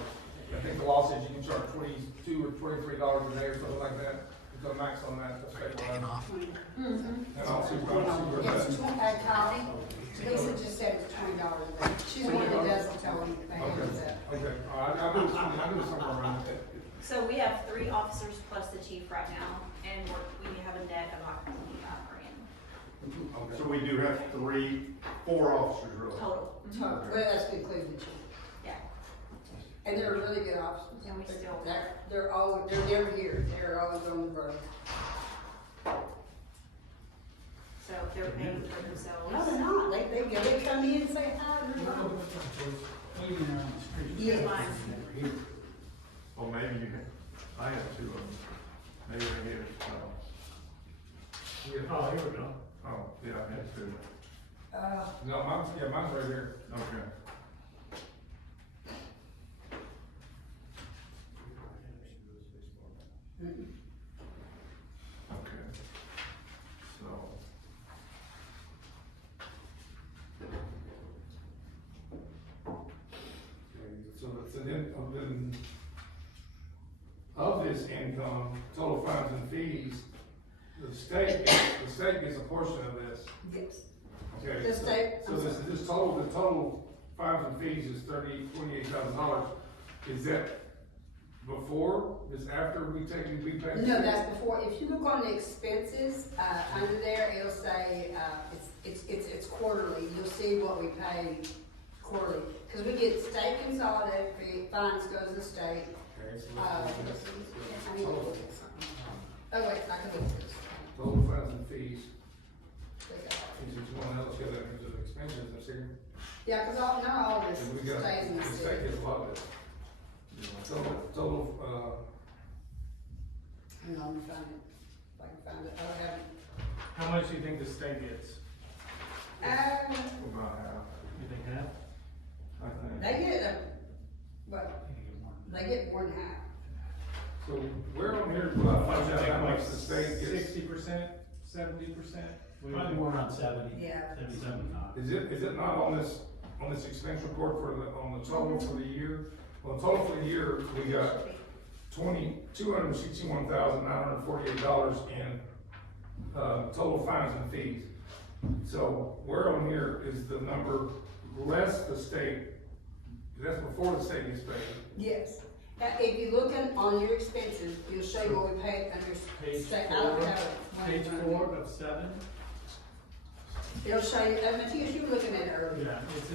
I think the law says you can charge $22 or $23 a day or something like that. It's a max on that. That's federal law. Mm-hmm. And I'll see where Yes, that's. Kyle, Lisa just said it's $20 a day. She's the one that does the towing thing. Okay, all right, I knew somewhere around that. So we have 3 officers plus the chief right now, and we have a net of about 25 grand So we do have 4 officers really. total. Well, that's including the chief. Yeah, And they're really good officers. and we still, They're always, they're never here. They're always on the road. so they're paying for themselves. No, they're not. They come in and say hi. They're not. Waving around the street. Yes. Mine. Here. Oh, maybe you have, I have 2 of them. Maybe I gave it, Oh, here we go. oh, yeah, I have 2. No, mine's right here. Okay. Okay. So. So that's in then, of this income, total fines and fees, the state gets a portion of this. Yes. Okay, The state- so the total fines and fees is $28,000. Is that before, is after we pay? No, that's before, if you look on the expenses, under there, it'll say, it's quarterly, you'll see what we pay quarterly. Cause we get state consolidated, fines goes to the state. Okay, so I need to look at something. Oh, wait, I can look at this. total fines and fees, They got it. is it one else, got that into the expenses, I see. Yeah, cause not all this And we got, stays in the the state city. gets a lot of it. Total, Hang on, let me find it, if I can find it, I have it. How much do you think the state gets? About half, You think half? I think. They get, well, they get more than half. so where on here, do I find out how much the state gets? 60%, 70%? Probably more around 70. Yeah. 75. Is it not on this expense report on the total for the year? Well, the total for the year, we got $261,948 in, total fines and fees. So where on here is the number less the state, that's before the state gets paid? Yes. If you look on your expenses, it'll show you what we paid under Page state. I don't 4, have it. page 4 of 7. It'll show you, Matthias, you were looking at it earlier. Yeah, it's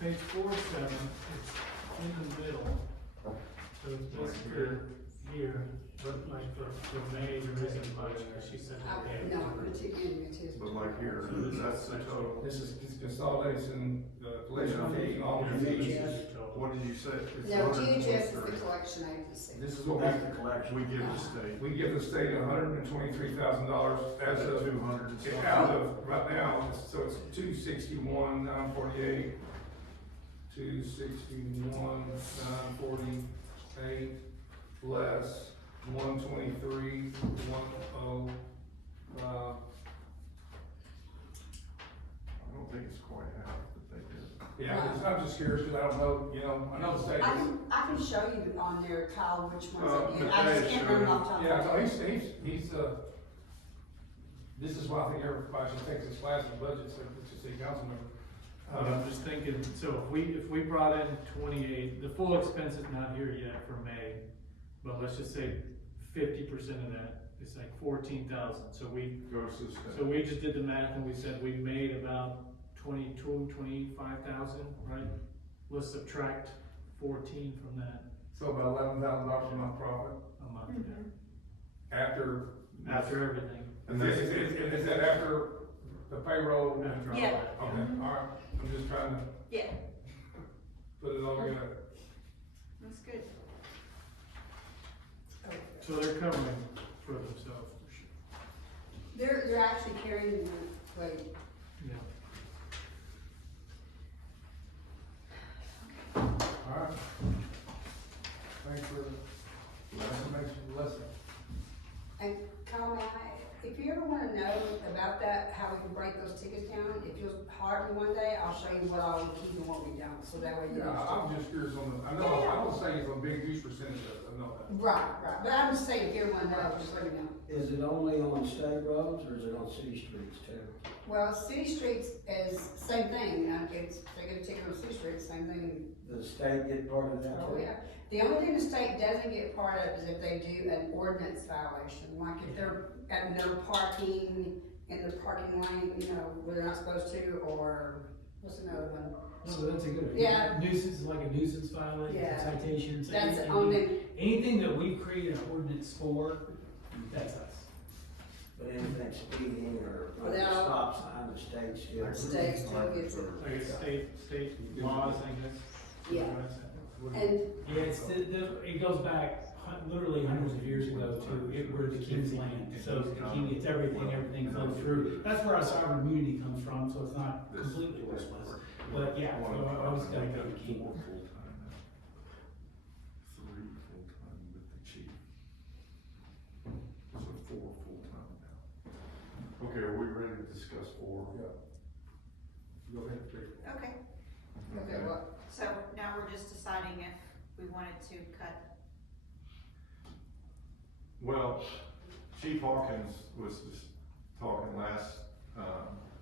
page 4 of 7, it's in the middle. So it's basically here, but like for May, there isn't much, she said. No, Matthias. But like here, that's the total. This is consolidation, the collection fee, all the fees. What did you say? It's No, GHS is the 123. collection agency. This is what That's the collection we give the state. we give the state $123,000 as of, 200 and something. out of, right now, so it's 261,948, 261,948, less 123,105. I don't think it's quite half that they did. Yeah, I'm just curious, because I don't know, I know the state. I can show you on there, Kyle, which ones Well, I did. I Matthias just can't remember showed off the top of Yeah, my so head. he's, this is why I think everybody should take this class in budget, so it's a city council member. I'm just thinking, so if we brought in 28, the full expense is not here yet for May, but let's just say 50% of that, it's like 14,000, so we Goes to the state. So we just did the math and we said we made about 25,000, right? Let's subtract 14 from that So about $11,000 a month profit a month, after, after everything. And that's, is that after the payroll? After all Yeah. that, Okay, all right, I'm just trying to Yeah, put it all together. that's good. So they're covering for themselves, for sure. They're actually carrying the weight. Yeah. All right. Thanks for the lesson. And Kyle, if you ever wanna know about that, how we can break those tickets down, if you'll hire me one day, I'll show you what all we keep and what we don't, so that way you Yeah, understand. I'm just curious on the, I don't say it's a big huge percentage of it, I know that. Right, but I'm just saying, if you ever wanna know, just let me know. Is it only on state roads or is it on city streets too? Well, city streets is same thing, it's, they get a ticket on city streets, same thing. Does the state get part of that Oh, too? yeah. The only thing the state doesn't get part of is if they do an ordinance violation, like if they're at no parking in the parking lane, where they're not supposed to, or what's another one? No, but that's a good. Yeah. Nuisance is like a nuisance violation, Yeah. citation. That's the anything- only, Anything that we create an ordinance for, that's us. But anything speeding or Well, running a now- stop sign, the state still. the state still gets it. Like it's state laws, I guess. Yeah. What do you- And, Yeah, it goes back literally hundreds of years ago to it were the king's land. So the king gets everything flows through. That's where our sovereign immunity comes from, so it's not completely worthless. But yeah, so I always gotta go to king. Four full-time now. 3 full-time with the chief. So 4 full-time now. Okay, are we ready to discuss 4? Yeah. Go ahead, please. Okay, okay, what? so now we're just deciding if we wanted to cut. Well, Chief Hawkins was just talking last,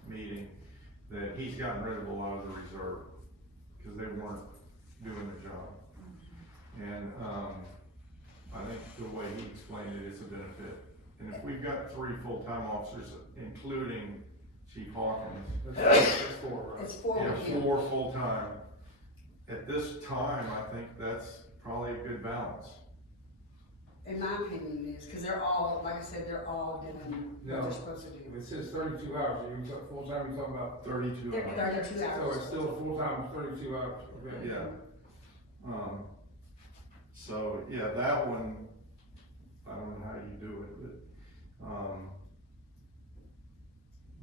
meeting, that he's gotten rid of a lot of the reserve, cause they weren't doing the job. And, I think the way he explained it is a benefit. And if we've got 3 full-time officers, including Chief Hawkins, That's 4, right? It's four yeah, with you. 4 full-time. At this time, I think that's probably a good balance. In my opinion, it is, cause they're all, like I said, they're all doing what No. they're supposed to do. It says 32 hours, you talk full-time, you talking about, 32 They're hours. 32 so hours. it's still full-time, 32 hours, okay? Yeah. So, yeah, that one, I don't know how you do it, but,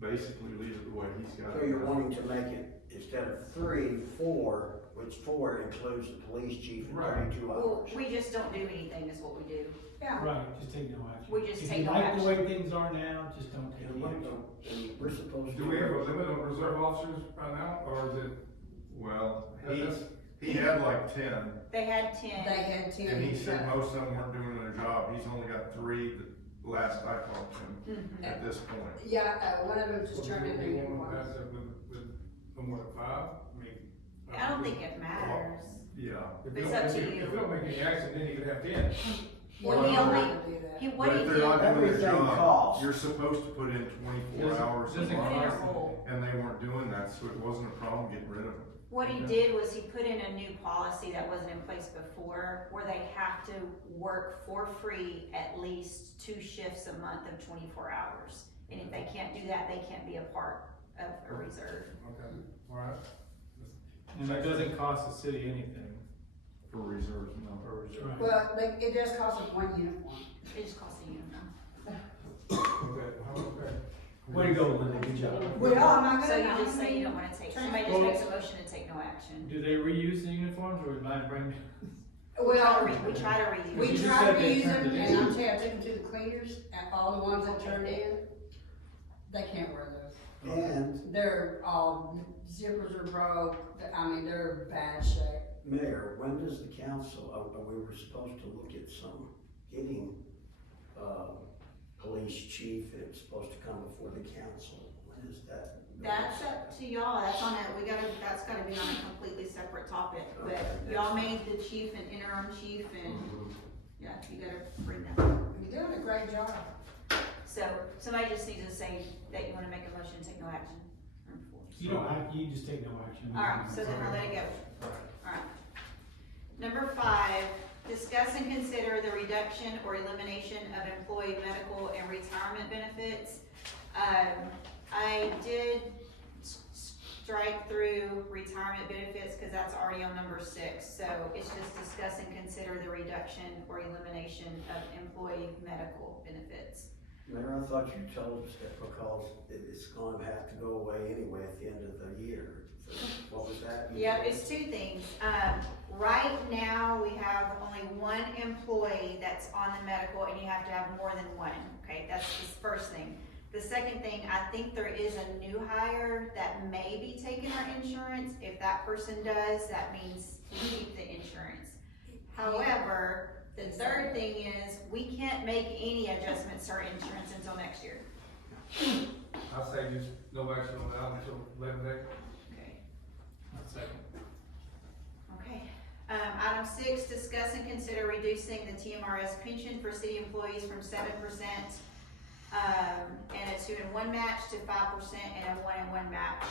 basically leave it the way he's got it. So you're wanting to make it, instead of 3, 4, which 4 includes the police chief and Right. 32 Well, hours. we just don't do anything is what we do. Yeah. Right, just take no action. We just If take you no like the way action. things are now, just don't take And any what action. don't- and we're supposed to. Do we have a limit on reserve officers right now, or is it? Well, That's- he had like 10, They had 10. They had 10. and he said most of them weren't doing their job. He's only got 3 the last I talked to him Mhm. at this point. Yeah, one of them just turned in their We want uniform. to pass it with no more than 5, I mean. I don't think it matters. Yeah. If It's we up don't, to if you. we don't make any action, then you could have 10. Well, he only, what But he if did, they're not doing their Everything job, costs. you're supposed to put in 24 Doesn't- hours a doesn't put in month, a rule. and they weren't doing that, so it wasn't a problem getting rid of them. What he did was he put in a new policy that wasn't in place before, where they have to work for free at least 2 shifts a month of 24 hours. And if they can't do that, they can't be a part of a reserve. Okay, all right. And it doesn't cost the city anything For reserves, no. for reserve. Right. Well, it does cost us 1 uniform. It just costs a uniform. Okay. Way to go, Linda, good job. Well, I'm not So gonna. you just say you don't wanna take, somebody just Well- makes a motion to take no action. Do they reuse the uniforms or buy brand new? We Well, try to reuse. we You just try said to they use them, turned it and in. I'm telling you, I took them to the cleaners, and all the ones that turned in, they can't wear those. And They're all, zippers are broke, I mean, they're bad shape. Mayor, when does the council, we were supposed to look at getting, police chief, and it's supposed to come before the council. When is that? That's up to y'all, that's on a, that's gotta be on a completely separate topic, but Okay. y'all made the chief an interim chief and, yeah, you gotta bring that. You're doing a great job. So, somebody just needs to say that you wanna make a motion to take no action. You don't have, you just take no action. Alright, so then I'll let it go. Alright. Number 5, discuss and consider the reduction or elimination of employee medical and retirement benefits. I did strike through retirement benefits because that's already on number 6. So it's just discuss and consider the reduction or elimination of employee medical benefits. Mayor, I thought you told us that because it's gonna have to go away anyway at the end of the year. So what was that? Yeah, it's 2 things. Right now, we have only 1 employee that's on the medical, and you have to have more than 1, okay? That's the first thing. The second thing, I think there is a new hire that may be taking our insurance. If that person does, that means we keep the insurance. However, the third thing is, we can't make any adjustments to our insurance until next year. I say just no action on that until 11 days. Okay. One second. Okay. Item 6, discuss and consider reducing the TMRS pension for city employees from 7%, and a 2-in-1 match to 5% and a 1-in-1 match.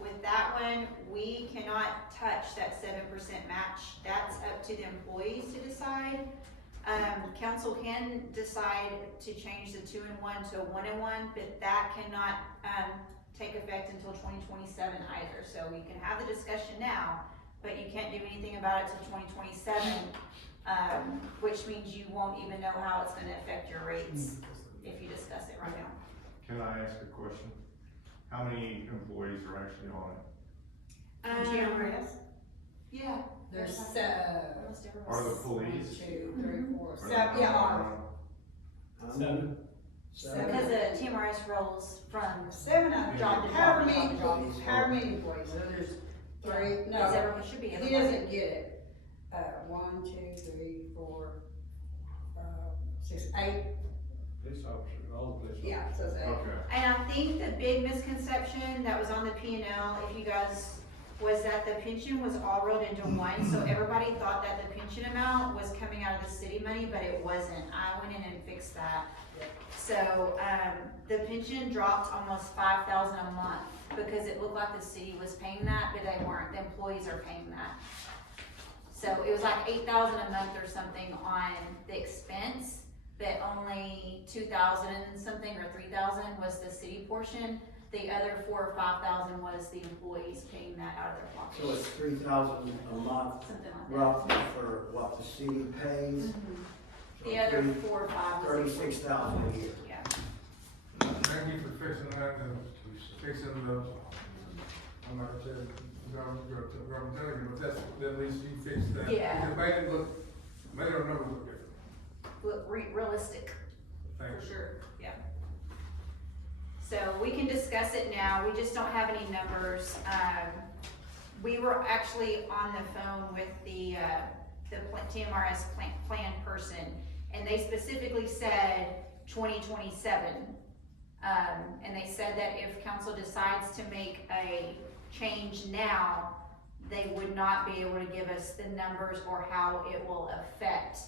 With that one, we cannot touch that 7% match. That's up to the employees to decide. Council can decide to change the 2-in-1 to a 1-in-1, but that cannot, take effect until 2027 either. So we can have the discussion now, but you can't do anything about it till 2027, which means you won't even know how it's gonna affect your rates if you discuss it right now. Can I ask a question? How many employees are actually on it? GMRS? Yeah. There's, Almost everyone. Are the 1, police? 2, 3, 4, Are 7, they- yeah, How many? 7. Because the TMRS rolls from 7 of them, job to however job, many job to job. employees, however many employees, so there's 3, Because no, everyone should be. he doesn't get it. got 1, 2, 3, 4, 6, 8. Police officers, all the police officers. Yeah, so it's 8. Okay. And I think the big misconception that was on the P&L, if you guys, was that the pension was all rolled into one, so everybody thought that the pension amount was coming out of the city money, but it wasn't. I went in and fixed that. So, the pension dropped almost 5,000 a month, because it looked like the city was paying that, but they weren't, the employees are paying that. So it was like 8,000 a month or something on the expense, but only 2,000 something or 3,000 was the city portion. The other 4,000 or 5,000 was the employees paying that out of their pocket. So it's 3,000 a month, Something like that. roughly for what the city pays. So The other 4 or 5 was. 36,000 a year. Yeah. Thank you for fixing that and fixing the, I'm not gonna tell you, government telling you, but that's, at least you fixed that. Yeah. It made our numbers look different. Look realistic, Thank for you. sure, yeah. So we can discuss it now, we just don't have any numbers. We were actually on the phone with the TMRS plan person, and they specifically said 2027. And they said that if council decides to make a change now, they would not be able to give us the numbers or how it will affect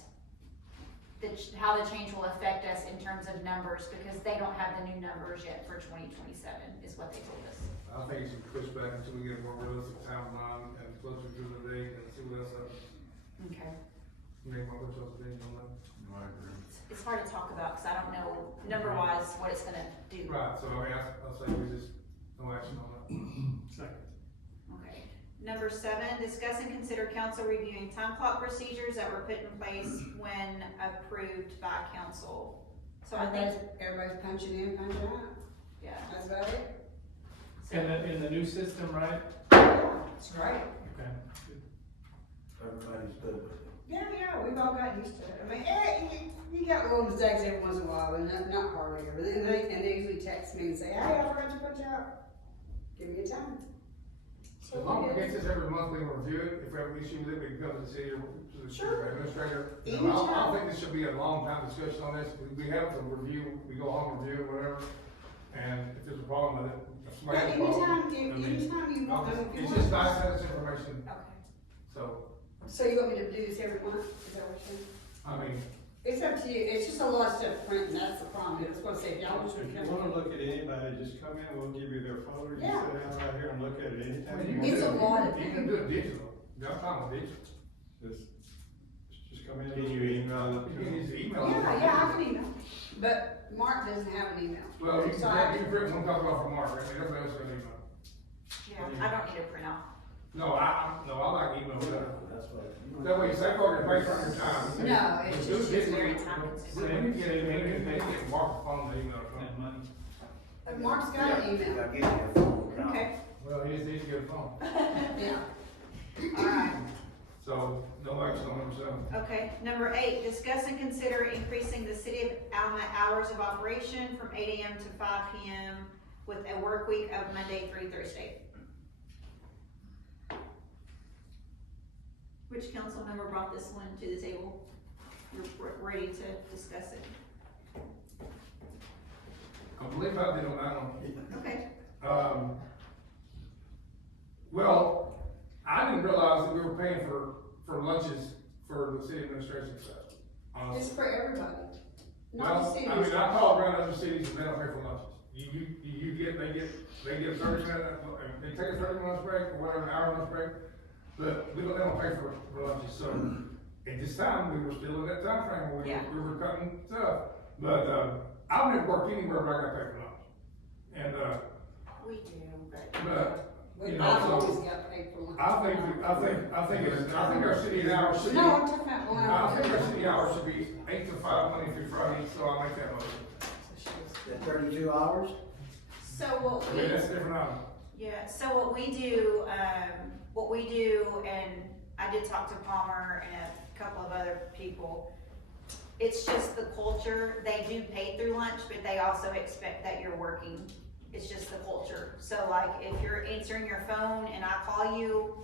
how the change will affect us in terms of numbers, because they don't have the new numbers yet for 2027, is what they told us. I think you should push back until we get a more realistic timeline and closer to the date and see what else happens. Okay. Make my what's else opinion on that? I agree. It's hard to talk about, because I don't know number-wise what it's gonna do. Right, so I mean, I'll say we just, no action on that. Second. Okay. Number 7, discuss and consider council reviewing time clock procedures that were put in place when approved by council. So I think, Everybody's punching in, punching out. yeah. That's about it. In the new system, right? That's right. Okay. Everybody's good with it. Yeah, we've all got used to it. I mean, you got little mistakes every once in a while, but not hardly ever. And they usually text me and say, hey, I forgot to punch out. Give me a time. As long as we get this every month, we can review it, if we have an issue with it, we can come to the city or to the Sure. administrator. You know, I don't think this should be a long time discussion on this, we have to review, we go home and review, whatever, and if there's a problem with it, if somebody has a problem. Anytime you want to. It's just nice to have this information, Okay. So you want me to do this every month? Is that what you're saying? I mean, It's up to you. It's just a lot of stuff printing. That's the problem. It's supposed to say, y'all just. If you wanna look at anybody, just come in, we'll give you their folder, you sit Yeah. down right here and look at it anytime you It's a want. lot of you can do it digital, got time with digital. Just come in. Can you email it You to can me? use the email. Yeah, I can email. But Mark doesn't have an email. Well, you So can print one copy off from Mark, I mean, everybody else got an email. Yeah, I don't need a printout. No, I like email better. That's what. That way you save all your paper and your time. No, it's Do it just digitally. very time consuming. When you get it, they get Mark phone, the email. And money. But Mark's got an You email. gotta get your phone. now. Okay. Well, he just needs to get a phone, Yeah. All right. so no action on number 7. Okay, number 8, discuss and consider increasing the city of Alma hours of operation from 8 AM to 5 PM with a work week of Monday through Thursday. Which council member brought this one to the table? You're ready to discuss it. I believe I did on that one. Okay. Well, I didn't realize that we were paying for lunches for the city administration staff. honestly. Just for everybody. Not Well, just cities. I mean, I call around other cities and they don't pay for lunches. They get 30 minute, they take a 30 minute break or whatever, an hour lunch break, but they don't pay for lunches, so at this time, we were still in that time frame where Yeah. we were cutting stuff. But, I've never worked anywhere where I got paid for lunch. And, We do, but. but, you I've know, always so, got paid for lunch. I think our city hours should be. No, I'm talking about when I I was. think our city hours should be 8 to 5, Monday through Friday, so I'll make that motion. At 32 hours? So what I we. mean, that's a different item. Yeah, so what we do, and I did talk to Palmer and a couple of other people, it's just the culture. They do pay through lunch, but they also expect that you're working. It's just the culture. So like, if you're answering your phone and I call you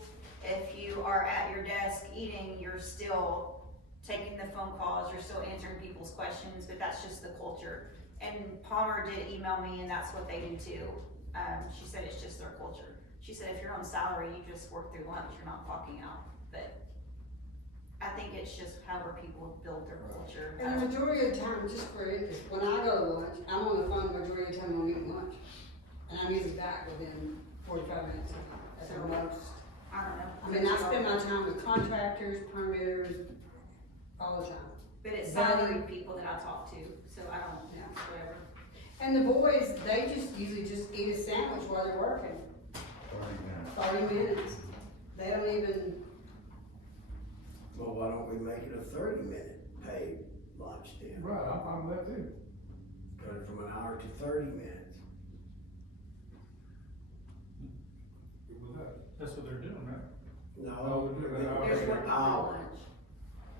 if you are at your desk eating, you're still taking the phone calls, you're still answering people's questions, but that's just the culture. And Palmer did email me, and that's what they do too. She said it's just their culture. She said if you're on salary, you just work through lunch, you're not clocking out. But I think it's just however people build their culture. And the majority of the time, just for interest, when I go to lunch, I'm on the phone the majority of the time I'm eating lunch. And I'm usually back within 45 minutes at the most. I don't know. I mean, I spend my time with contractors, permitters, all the time. But it's salaried people that I talk to, so I don't, Yeah. whatever. And the boys, they just usually just eat a sandwich while they're working. 30 minutes. They don't even, Well, why don't we make it a 30-minute paid lunch then? Right, I'm fine with that too. Cut it from an hour to 30 minutes. Good with that. That's what they're doing, right? No, we're doing we're an hour. There's making work an for hour lunch.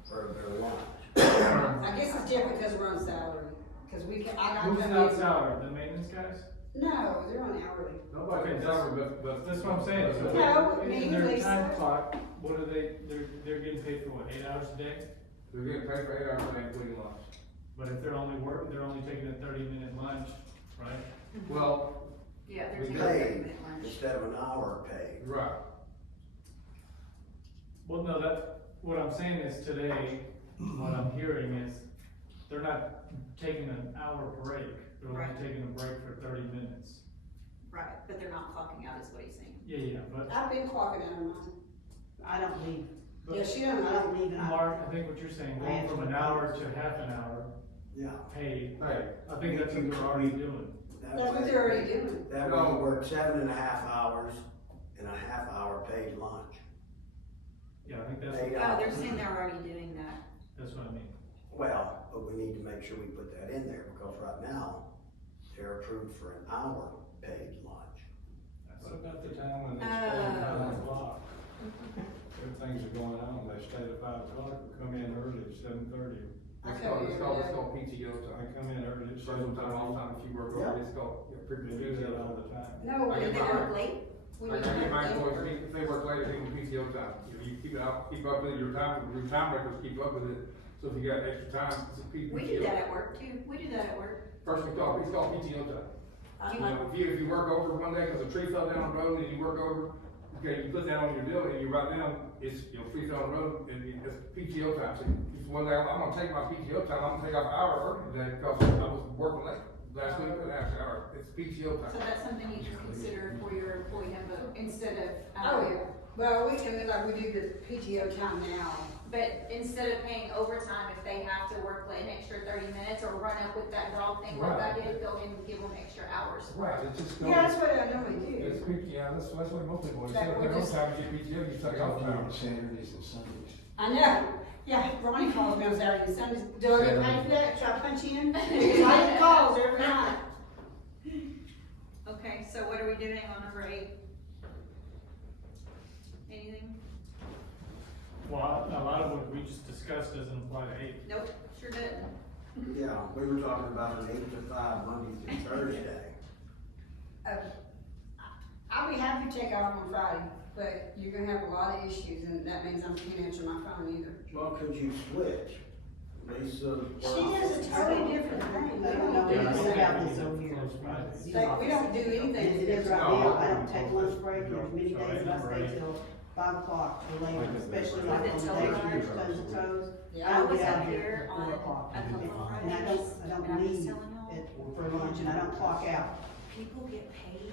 for their lunch. I guess it's different because we're on salary. Because we can, I got Who's come not in- salary, the maintenance guys? No, they're on hourly. Nobody can tell me, but. That's what I'm saying, so No, in me, their Lisa. time clock, what are they're getting paid for what, 8 hours a day? They're getting paid for 8 hours a day, including lunch. But if they're only taking a 30-minute lunch, right? Well, Yeah, they're We taking get 30-minute lunch. Instead of an hour paid. right. Well, no, what I'm saying is today, what I'm hearing is, they're not taking an hour break, they're only Right. taking a break for 30 minutes. Right, but they're not clocking out is what he's saying. Yeah, but I've been clocking out on mine. I don't leave. But- Yeah, she don't, I don't leave. Mark, I think what you're saying, going from an hour to half an hour Yeah. paid, Hey, I think that's what they're already doing. That's what they're already doing. That way you work 7.5 hours and a half-hour paid lunch. Yeah, I think that's, Paid Oh, hours. they're saying they're already doing that. that's what I mean. Well, but we need to make sure we put that in there, because right now, they're approved for an hour paid lunch. What about the time when they Oh. stay at 5 o'clock? If things are going on, they stay at 5 o'clock, we come in early at 7:30. I it's come called, here it's called, every it's day. called PTO I time. come in early at Personal time, off 7:30. time, if you work over, it's called, They do that all the time. No, I when get they my- work late. When I you get my work employees, late. if they work late, they give them PTO time. You keep it out, keep up with your time records, keep up with it. So if you got extra time, it's a PTO. We do that at work too. We do that at work. First it's called PTO time. You Uh, know, if you work over one day, cause a tree fell down the road and you work over, okay, you put that on your bill and you write down, it's, tree fell on the road and it's PTO time. So if one day, I'm gonna take my PTO time, I'm gonna take off an hour working today because I was working late. Last week, an hour, it's PTO So time. that's something you should consider for your employee handbook instead of. Oh, yeah. Well, we can, like, we do the PTO time now. But instead of paying overtime, if they have to work like an extra 30 minutes or run up with that dog thing like I did, go in and give them extra hours. Right, it's just. Yeah, that's what I normally It's do. PTO, that's what most people, That instead of we their own just- time, you get PTO, you take off time. Saturdays and Sundays. I know. Yeah, Ronnie calls me on Saturday and Sundays. Do I get paid for that? Should I punch in? Because I get calls every night. Okay, so what are we doing on number 8? Anything? Well, a lot of what we just discussed doesn't apply to 8. Nope, sure doesn't. Yeah, we were talking about an 8 to 5 Monday through Thursday. I'll be happy to take off on Friday, but you're gonna have a lot of issues, and that means I can't answer my phone either. Well, could you switch? Lisa. She does a totally different thing. We I don't don't know do Yeah, I think anything about we this can over here. close Fridays. Like, we don't do anything. As it is right No, now, I don't take lunch break, and there's many So days that I number stay eight. till 5 o'clock or later, especially like With on the the days telephone. there's tons of toes. Yeah, I I don't was get out up here here at on 4 o'clock. a couple of And I Fridays, don't and I'm just leave telling y'all, for lunch, and I don't clock out. people get paid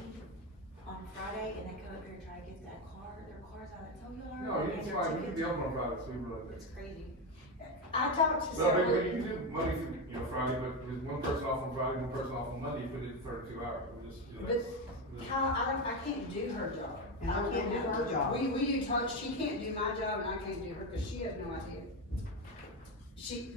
on Friday and they come up here and try to get that car, their cars out. I tell you No, already. it's fine, you can be open on Friday, so we really. It's crazy. I talked to Well, but several. you can do Monday through, Friday, but with one person off on Friday, one person off on Monday, you put it for 2 hours, we just, that's. How, I can't do her job. And I can't do her job. We do talk, she can't do my job and I can't do her, cause she has no idea.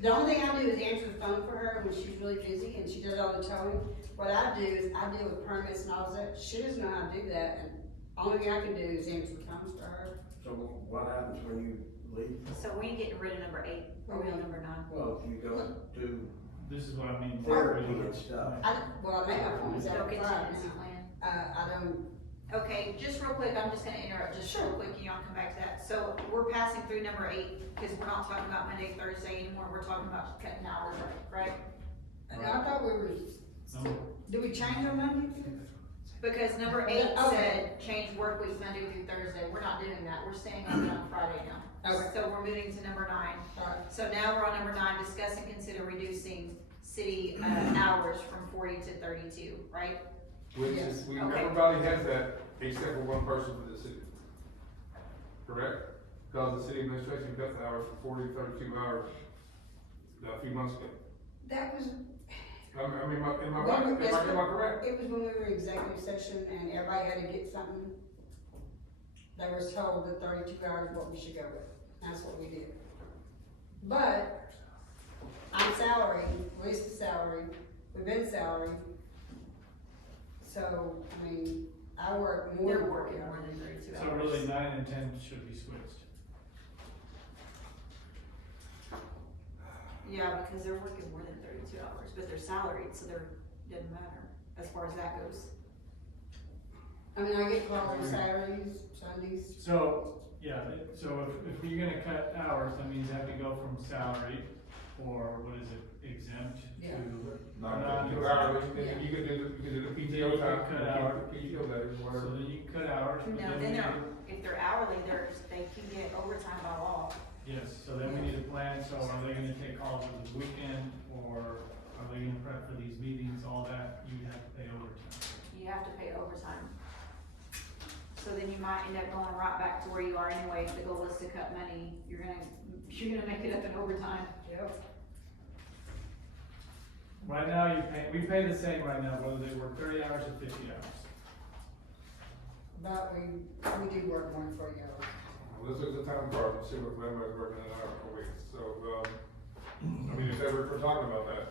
The only thing I do is answer the phone for her when she's really busy and she does all the towing. What I do is I deal with permits and all that. She doesn't know how to do that, and only thing I can do is answer the phones for her. So what happens when you leave? So we ain't getting rid of number 8, or we on number 9? Well, if you go do This is what I mean. therapy and stuff. Well, I make my appointments Don't every Friday contingency now. plan. I don't, Okay, just real quick, I'm just gonna interrupt just real quick, and y'all come back to that. So we're passing through number 8, because we're not talking about Monday, Thursday anymore, we're talking about cutting hours, right? And I thought we were, did we change our Monday? Because number 8 Okay. said change work weeks Monday through Thursday, we're not doing that, we're staying on Friday now. Okay. So we're moving to number 9. Alright. So now we're on number 9, discuss and consider reducing city, hours from 40 to 32, right? Which Yes. is, Okay. everybody has that except for one person for the city. Correct? Because the city administration cut the hours from 40 to 32 hours a few months ago. That was, Am I right? Am I correct? it was when we were in executive session and everybody had to get something. They was told that 32 hours is what we should go with. That's what we did. But I'm salary, Lisa's salary, we've been salary. So, I mean, I work more. They're than working 40 more hours. than 32 So hours. really 9 and 10 should be switched. Yeah, because they're working more than 32 hours, but they're salaried, so they're, doesn't matter as far as that goes. I mean, I get called on Saturdays, Sundays. So, yeah, so if you're gonna cut hours, that means you have to go from salary, or what is it, exempt Yeah. to. Not 2 hours, you could do the PTO time, Cut hours. PTO days, So whatever. then you can cut hours, but No, then then we they're, need, if they're hourly, they can get overtime by law. yes, so then we need a plan, so are they gonna take calls over the weekend, or are they gonna prep for these meetings, all that, you have to pay overtime. You have to pay overtime. So then you might end up going right back to where you are anyway. If the goal is to cut money, you're gonna make it up in overtime. Yep. Right now, we pay the same right now, whether they work 30 hours or 50 hours. But we do work more than 40 hours. Well, this is the time card, and see what everybody's working an hour a week, so, I mean, if ever we're talking about that.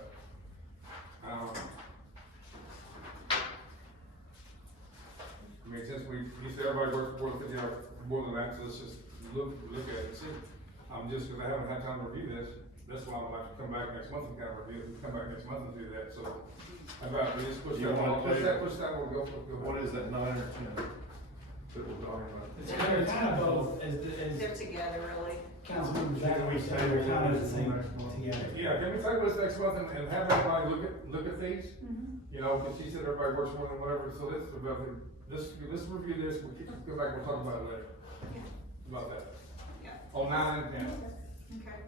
I mean, since you said everybody works more than 50 hours, more than that, so let's just look at it and see. Just because I haven't had time to review this, that's why I'm gonna have to come back next month and kind of review it, we come back next month and do that, so. How about we just push You that, wanna push take- that, we'll go for it. What is that, 9 or 10 that we're talking about? They're kind of both, They're as together, really. Councilmember Can we Zachary said, table they're kind of that the same until next together. Yeah, can we take this next month and have everybody look at these? You know, because she said everybody works more than whatever, so let's review this, we'll go back, we'll talk about it later. About that. Yeah. On 9 and 10, Okay.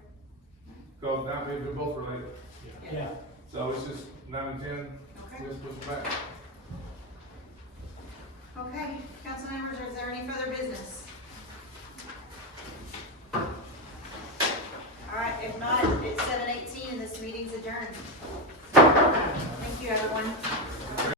because now maybe they're both related. Yeah. So it's just 9 and 10, Okay. let's push it back. Okay, council members, is there any further business? All right, if not, it's 7:18 and this meeting's adjourned. Thank you, everyone.